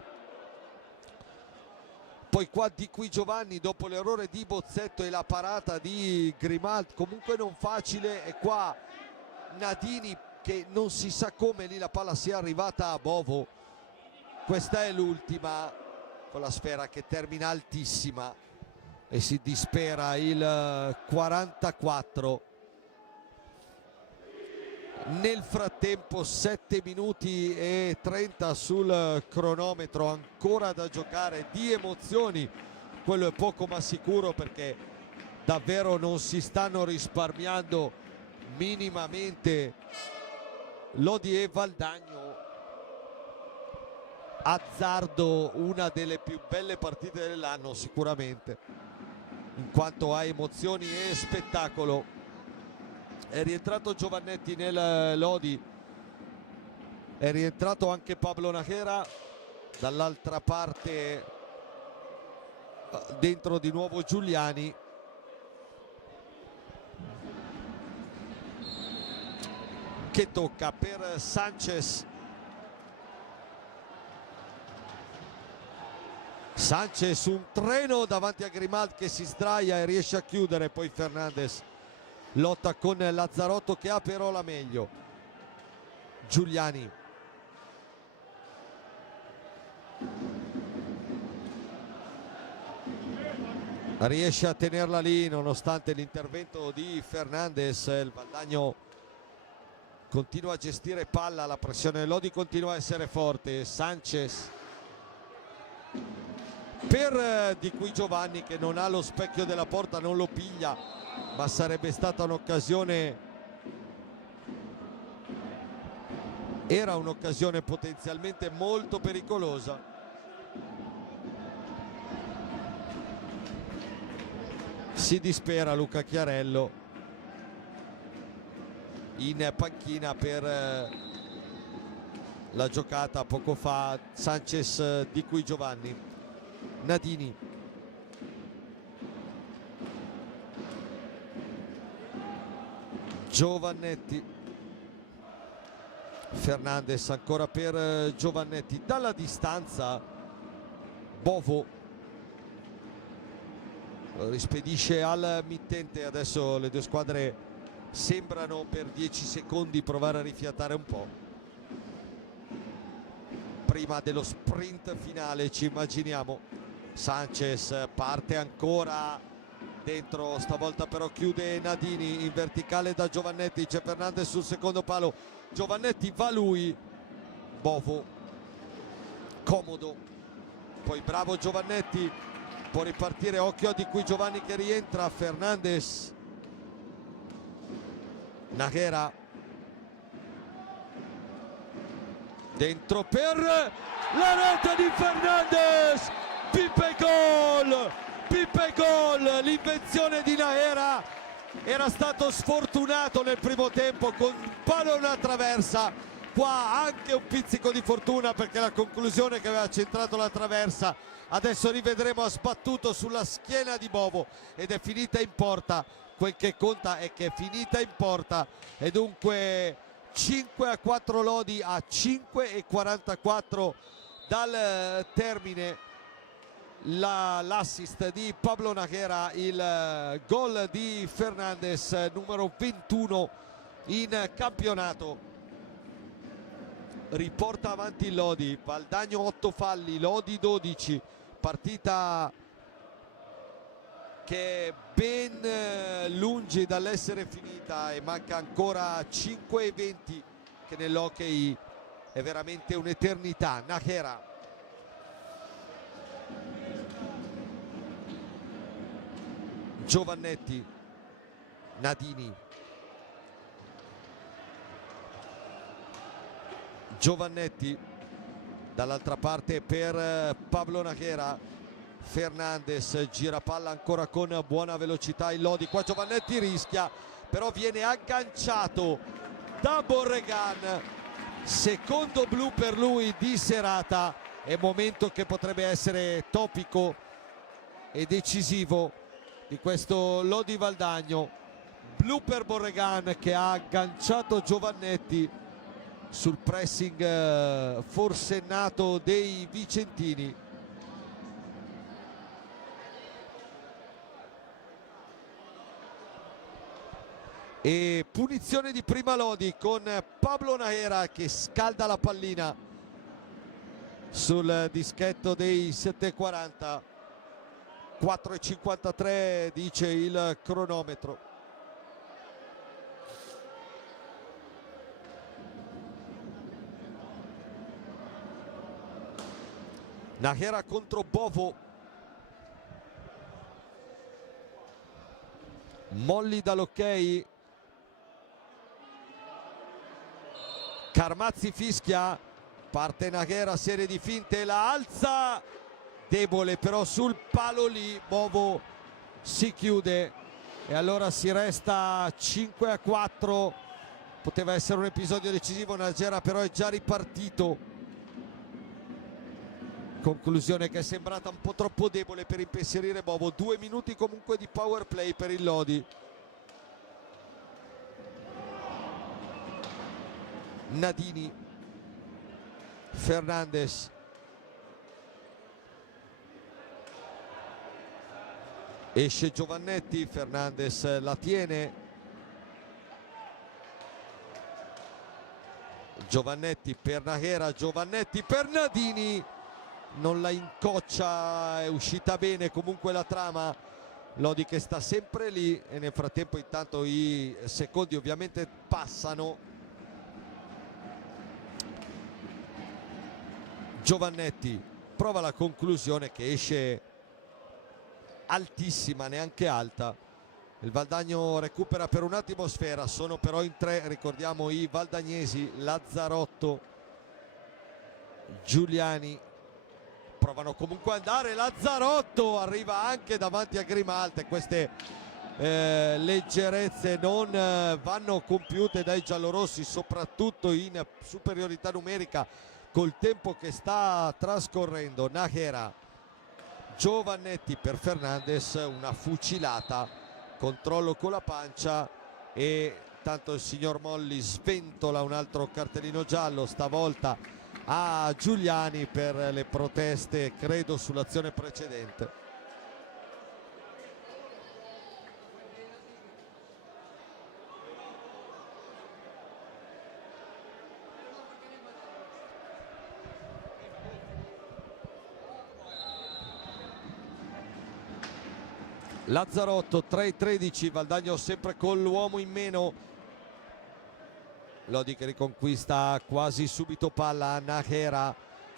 poi qua di Qui Giovanni dopo l'errore di Bozzetto e la parata di Grimald comunque non facile, e qua Nadini che non si sa come lì la palla sia arrivata a Bovo. Questa è l'ultima con la sfera che termina altissima e si dispera il 44. Nel frattempo 7 minuti e 30 sul cronometro, ancora da giocare, di emozioni, quello è poco ma sicuro, perché davvero non si stanno risparmiando minimamente Lodi e Valdagno. Azzardo una delle più belle partite dell'anno sicuramente, in quanto a emozioni e spettacolo. È rientrato Giovannetti nel Lodi, è rientrato anche Pablo Najera, dall'altra parte dentro di nuovo Giuliani. Che tocca per Sanchez. Sanchez un treno davanti a Grimald che si sdraia e riesce a chiudere, poi Fernandez lotta con Lazzarotto che ha però la meglio. Giuliani, riesce a tenerla lì nonostante l'intervento di Fernandez. Il Valdagno continua a gestire palla, la pressione Lodi continua a essere forte. Sanchez per Di Qui Giovanni che non ha lo specchio della porta, non lo piglia, ma sarebbe stata un'occasione, era un'occasione potenzialmente molto pericolosa. Si dispera Luca Chiarello. in panchina per la giocata poco fa Sanchez di cui Giovanni. Nadini, Giovannetti, Fernandes ancora per Giovannetti. Dalla distanza Bovo rispedisce al mittente. Adesso le due squadre sembrano per 10 secondi provare a rifiatare un po' prima dello sprint finale, ci immaginiamo. Sanchez parte ancora dentro, stavolta però chiude Nadini in verticale da Giovannetti. C'è Fernandes sul secondo palo, Giovannetti va lui, Bovo comodo, poi bravo Giovannetti, può ripartire, occhio di qui Giovanni che rientra. Fernandes, Nájera dentro per la rete di Fernandes, Pippe gol, l'invenzione di Nájera. Era stato sfortunato nel primo tempo con palo e una traversa, qua anche un pizzico di fortuna perché la conclusione che aveva centrato la traversa, adesso rivedremo, ha sbattuto sulla schiena di Bovo ed è finita in porta. Quel che conta è che è finita in porta e dunque 5-4 Lodi a 5:44 dal termine. L'assist di Pablo Nájera, il gol di Fernandes, numero 21 in campionato, riporta avanti il Lodi. Valdagno 8 falli, Lodi 12, partita che è ben lungi dall'essere finita e manca ancora 5:20, che nell'hockey è veramente un'eternità. Nájera, Giovannetti, Nadini, Giovannetti dall'altra parte per Pablo Nájera. Fernandes gira palla ancora con buona velocità il Lodi, qua Giovannetti rischia però viene agganciato da Borregan. Secondo blu per lui di serata, è momento che potrebbe essere topico e decisivo di questo Lodi Valdagno. Blu per Borregan che ha agganciato Giovannetti sul pressing forsennato dei vicentini. E punizione di prima Lodi con Pablo Nájera che scalda la pallina sul dischetto dei 7:40. 4:53 dice il cronometro. Nájera contro Bovo, molli dall'ok, Carmazzi fischia, parte Nájera, serie di finte, la alza, debole però sul palo lì, Bovo si chiude e allora si resta 5:4. Poteva essere un episodio decisivo, Nájera però è già ripartito. Conclusione che è sembrata un po' troppo debole per impensierire Bovo. 2 minuti comunque di power play per il Lodi. Nadini, Fernandes, esce Giovannetti, Fernandes la tiene, Giovannetti per Nájera, Giovannetti per Nadini, non la incoccia, è uscita bene comunque la trama. Lodi che sta sempre lì e nel frattempo intanto i secondi ovviamente passano. Giovannetti prova la conclusione che esce altissima, neanche alta. Il Valdagno recupera per un attimo sfera, sono però in 3, ricordiamo i valdagnesi, Lazzarotto, Giuliani. Provano comunque ad andare, Lazzarotto arriva anche davanti a Grimaldi. Queste leggerezze non vanno compiute dai giallorossi, soprattutto in superiorità numerica col tempo che sta trascorrendo. Nájera, Giovannetti per Fernandez, una fucilata, controllo con la pancia e tanto il signor Molli sventola un altro cartellino giallo, stavolta a Giuliani per le proteste, credo, sull'azione precedente. Lazzarotto 3-13, Valdagno sempre con l'uomo in meno. Lodi che riconquista quasi subito palla a Nájera.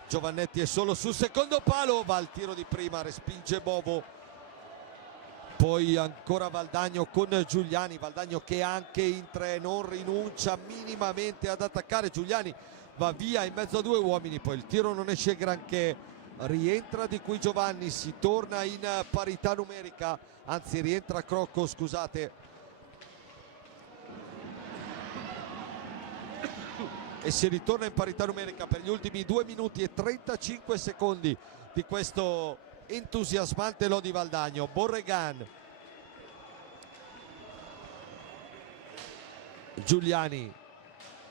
Giovannetti è solo sul secondo palo, va al tiro di prima, respinge Bovo. Poi ancora Valdagno con Giuliani, Valdagno che anche in tre non rinuncia minimamente ad attaccare. Giuliani va via in mezzo a due uomini, poi il tiro non esce granché, rientra Di Qui Giovanni, si torna in parità numerica, anzi rientra Crocco, scusate, e si ritorna in parità numerica per gli ultimi 2 minuti e 35 secondi di questo entusiasmante Lodi Valdagno. Borregan, Giuliani,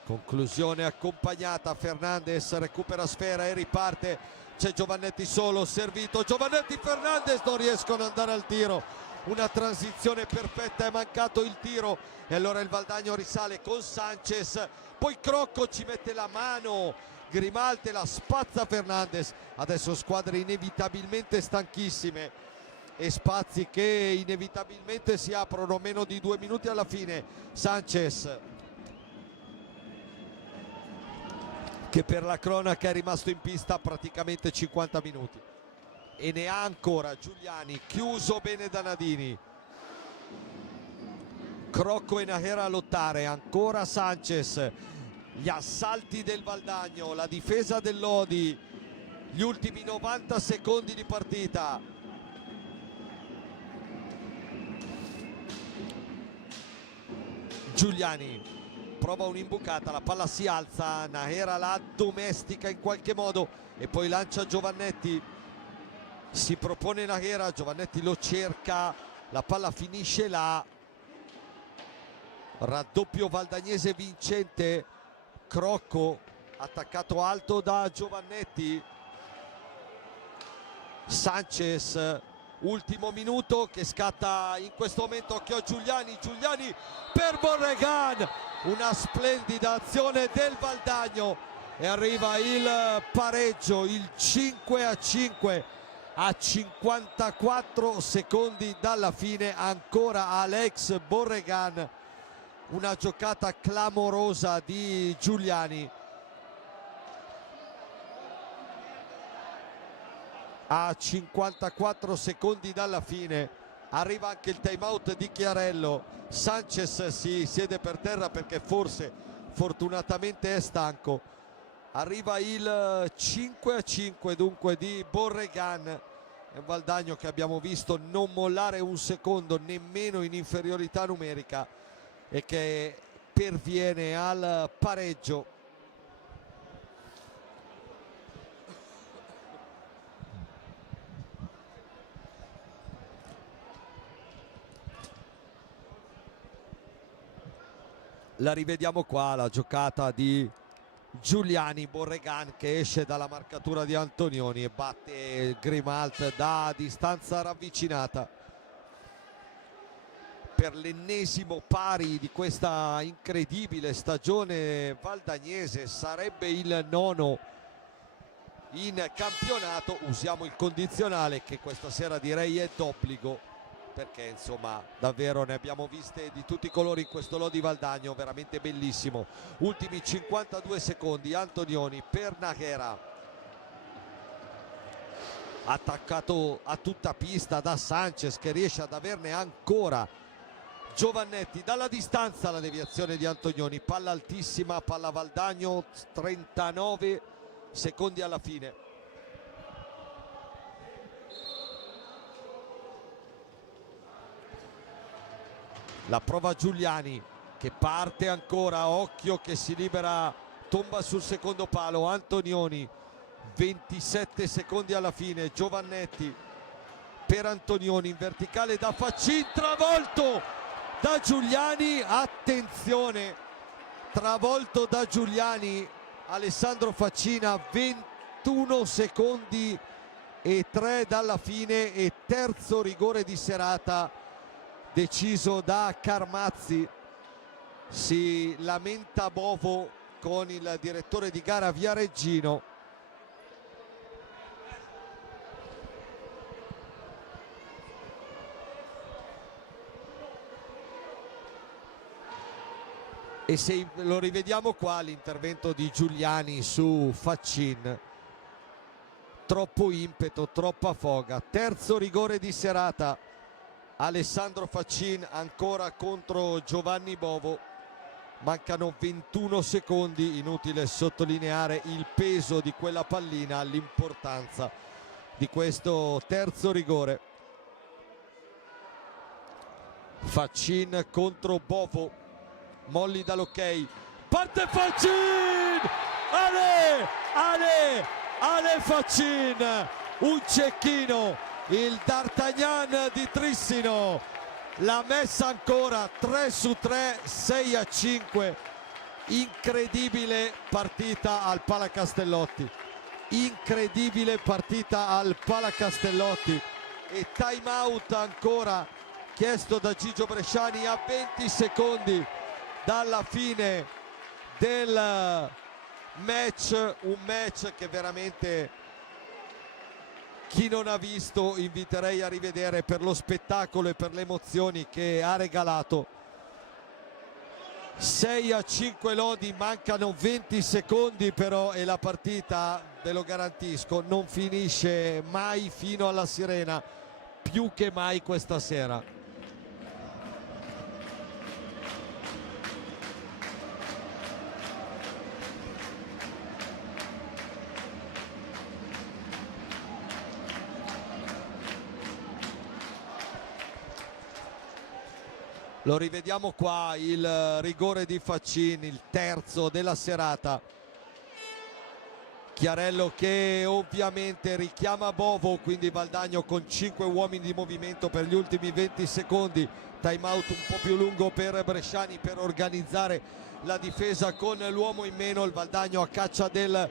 conclusione accompagnata, Fernandez recupera sfera e riparte, c'è Giovannetti solo, servito, Giovannetti, Fernandez, non riescono ad andare al tiro, una transizione perfetta, è mancato il tiro e allora il Valdagno risale con Sanchez, poi Crocco ci mette la mano, Grimalte la spazza Fernandez. Adesso squadre inevitabilmente stanchissime e spazi che inevitabilmente si aprono meno di 2 minuti alla fine. Sanchez, che per la cronaca è rimasto in pista praticamente 50 minuti e ne ha ancora. Giuliani chiuso bene da Nadini, Crocco e Nájera a lottare, ancora Sanchez, gli assalti del Valdagno, la difesa del Lodi, gli ultimi 90 secondi di partita. Giuliani prova un'imbucata, la palla si alza, Nájera la addomestica in qualche modo e poi lancia Giovannetti, si propone Nájera, Giovannetti lo cerca, la palla finisce là, raddoppio valdagnese vincente. Crocco attaccato alto da Giovannetti, Sanchez, ultimo minuto che scatta in questo momento, occhio a Giuliani, Giuliani per Borregan, una splendida azione del Valdagno e arriva il pareggio, il 5-5 a 54 secondi dalla fine, ancora Alex Borregan, una giocata clamorosa di Giuliani. A 54 secondi dalla fine arriva anche il time out di Chiarello, Sanchez si siede per terra perché forse fortunatamente è stanco, arriva il 5-5 dunque di Borregan, è un Valdagno che abbiamo visto non mollare un secondo nemmeno in inferiorità numerica e che perviene al pareggio. La rivediamo qua, la giocata di Giuliani, Borregan che esce dalla marcatura di Antonioni e batte Grimalt da distanza ravvicinata. Per l'ennesimo pari di questa incredibile stagione valdagnese, sarebbe il 9° in campionato. Usiamo il condizionale che questa sera direi è d'obbligo, perché insomma davvero ne abbiamo viste di tutti i colori in questo Lodi Valdagno, veramente bellissimo. Ultimi 52 secondi, Antonioni per Nájera, attaccato a tutta pista da Sanchez che riesce ad averne ancora. Giovannetti dalla distanza, la deviazione di Antonioni, palla altissima, palla Valdagno, 39 secondi alla fine. La prova Giuliani che parte ancora, occhio che si libera, tomba sul secondo palo Antonioni, 27 secondi alla fine. Giovannetti per Antonioni in verticale da Faccin, travolto da Giuliani, attenzione, travolto da Giuliani Alessandro Faccina, 21 secondi e 3 dalla fine e terzo rigore di serata deciso da Carmazzi. Si lamenta Bovo con il direttore di gara Viareggino. E se lo rivediamo qua l'intervento di Giuliani su Faccin, troppo impeto, troppa foga. Terzo rigore di serata, Alessandro Faccin ancora contro Giovanni Bovo. Mancano 21 secondi, inutile sottolineare il peso di quella pallina, l'importanza di questo terzo rigore. Faccin contro Bovo, Molli dall'ok, parte Faccin, Ale Faccin, un cecchino, il D'Artagnan di Trissino, l'ha messa ancora 3-3, 6-5. Incredibile partita al Palacastellotti, incredibile partita al Palacastellotti. E time out ancora chiesto da Gigio Bresciani a 20 secondi dalla fine del match, un match che veramente chi non ha visto inviterei a rivedere per lo spettacolo e per le emozioni che ha regalato. 6-5 lodi, mancano 20 secondi però e la partita, ve lo garantisco, non finisce mai fino alla sirena, più che mai questa sera. Lo rivediamo qua, il rigore di Faccin, il terzo della serata. Chiarello che ovviamente richiama Bovo, quindi Valdagno con 5 uomini di movimento per gli ultimi 20 secondi. Time out un po' più lungo per Bresciani per organizzare la difesa con l'uomo in meno. Il Valdagno a caccia del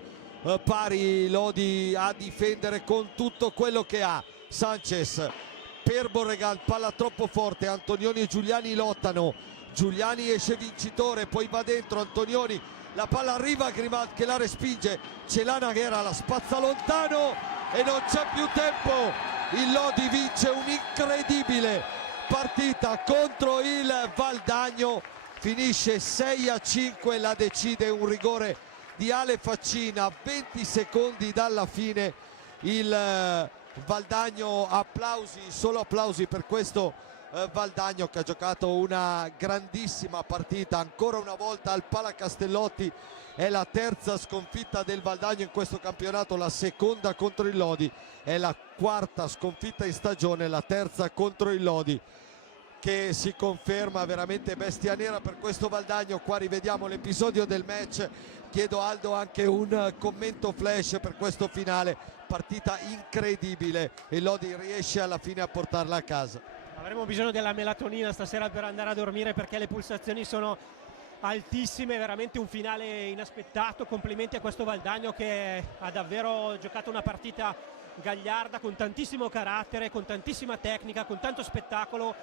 pari, Lodi a difendere con tutto quello che ha. Sanchez per Borregal, palla troppo forte, Antonioni e Giuliani lottano, Giuliani esce vincitore, poi va dentro Antonioni, la palla arriva a Grimaldi che la respinge, Celana che era la spazza lontano e non c'è più tempo. Il Lodi vince un'incredibile partita contro il Valdagno, finisce 6-5, la decide un rigore di Ale Faccina, 20 secondi dalla fine. Il Valdagno, applausi, solo applausi per questo Valdagno che ha giocato una grandissima partita ancora una volta al Palacastellotti. È la terza sconfitta del Valdagno in questo campionato, la seconda contro il Lodi, è la quarta sconfitta in stagione, la terza contro il Lodi, che si conferma veramente bestia nera per questo Valdagno. Qua rivediamo l'episodio del match, chiedo Aldo anche un commento flash per questo finale, partita incredibile e Lodi riesce alla fine a portarla a casa. Avremo bisogno della melatonina stasera per andare a dormire perché le pulsazioni sono altissime, veramente un finale inaspettato. Complimenti a questo Valdagno che ha davvero giocato una partita gagliarda con tantissimo carattere, con tantissima tecnica, con tanto spettacolo.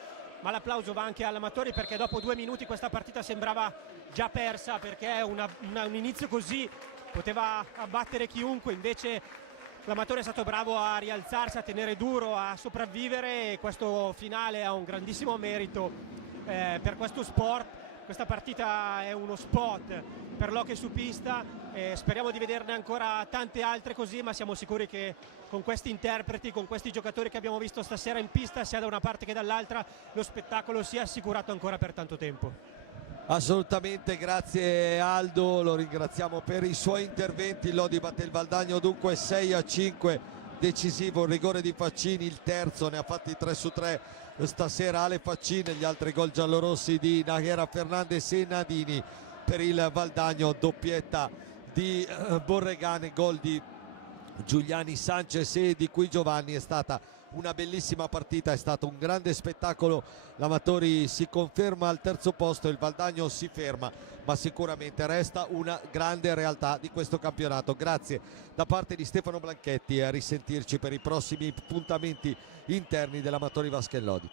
Ma l'applauso va anche all'Amatori perché dopo 2 minuti questa partita sembrava già persa, perché un inizio così poteva abbattere chiunque, invece l'Amatore è stato bravo a rialzarsi, a tenere duro, a sopravvivere e questo finale ha un grandissimo merito per questo sport. Questa partita è uno spot per l'hockey su pista, speriamo di vederne ancora tante altre così, ma siamo sicuri che con questi interpreti, con questi giocatori che abbiamo visto stasera in pista, sia da una parte che dall'altra, lo spettacolo sia assicurato ancora per tanto tempo. Assolutamente, grazie Aldo, lo ringraziamo per i suoi interventi. Lodi batte il Valdagno dunque 6-5 decisivo il rigore di Faccini, il terzo, ne ha fatti 3 su 3 stasera Ale Faccini. Gli altri gol giallorossi di Nahera Fernandez e Nadini per il Valdagno, doppietta di Borregane, gol di Giuliani Sanchez e di Qui Giovanni. È stata una bellissima partita, è stato un grande spettacolo. l'Amatori si conferma al terzo posto, il Valdagno si ferma, ma sicuramente resta una grande realtà di questo campionato. Grazie da parte di Stefano Blanchetti e a risentirci per i prossimi appuntamenti interni dell'Amatori Vaschellodi.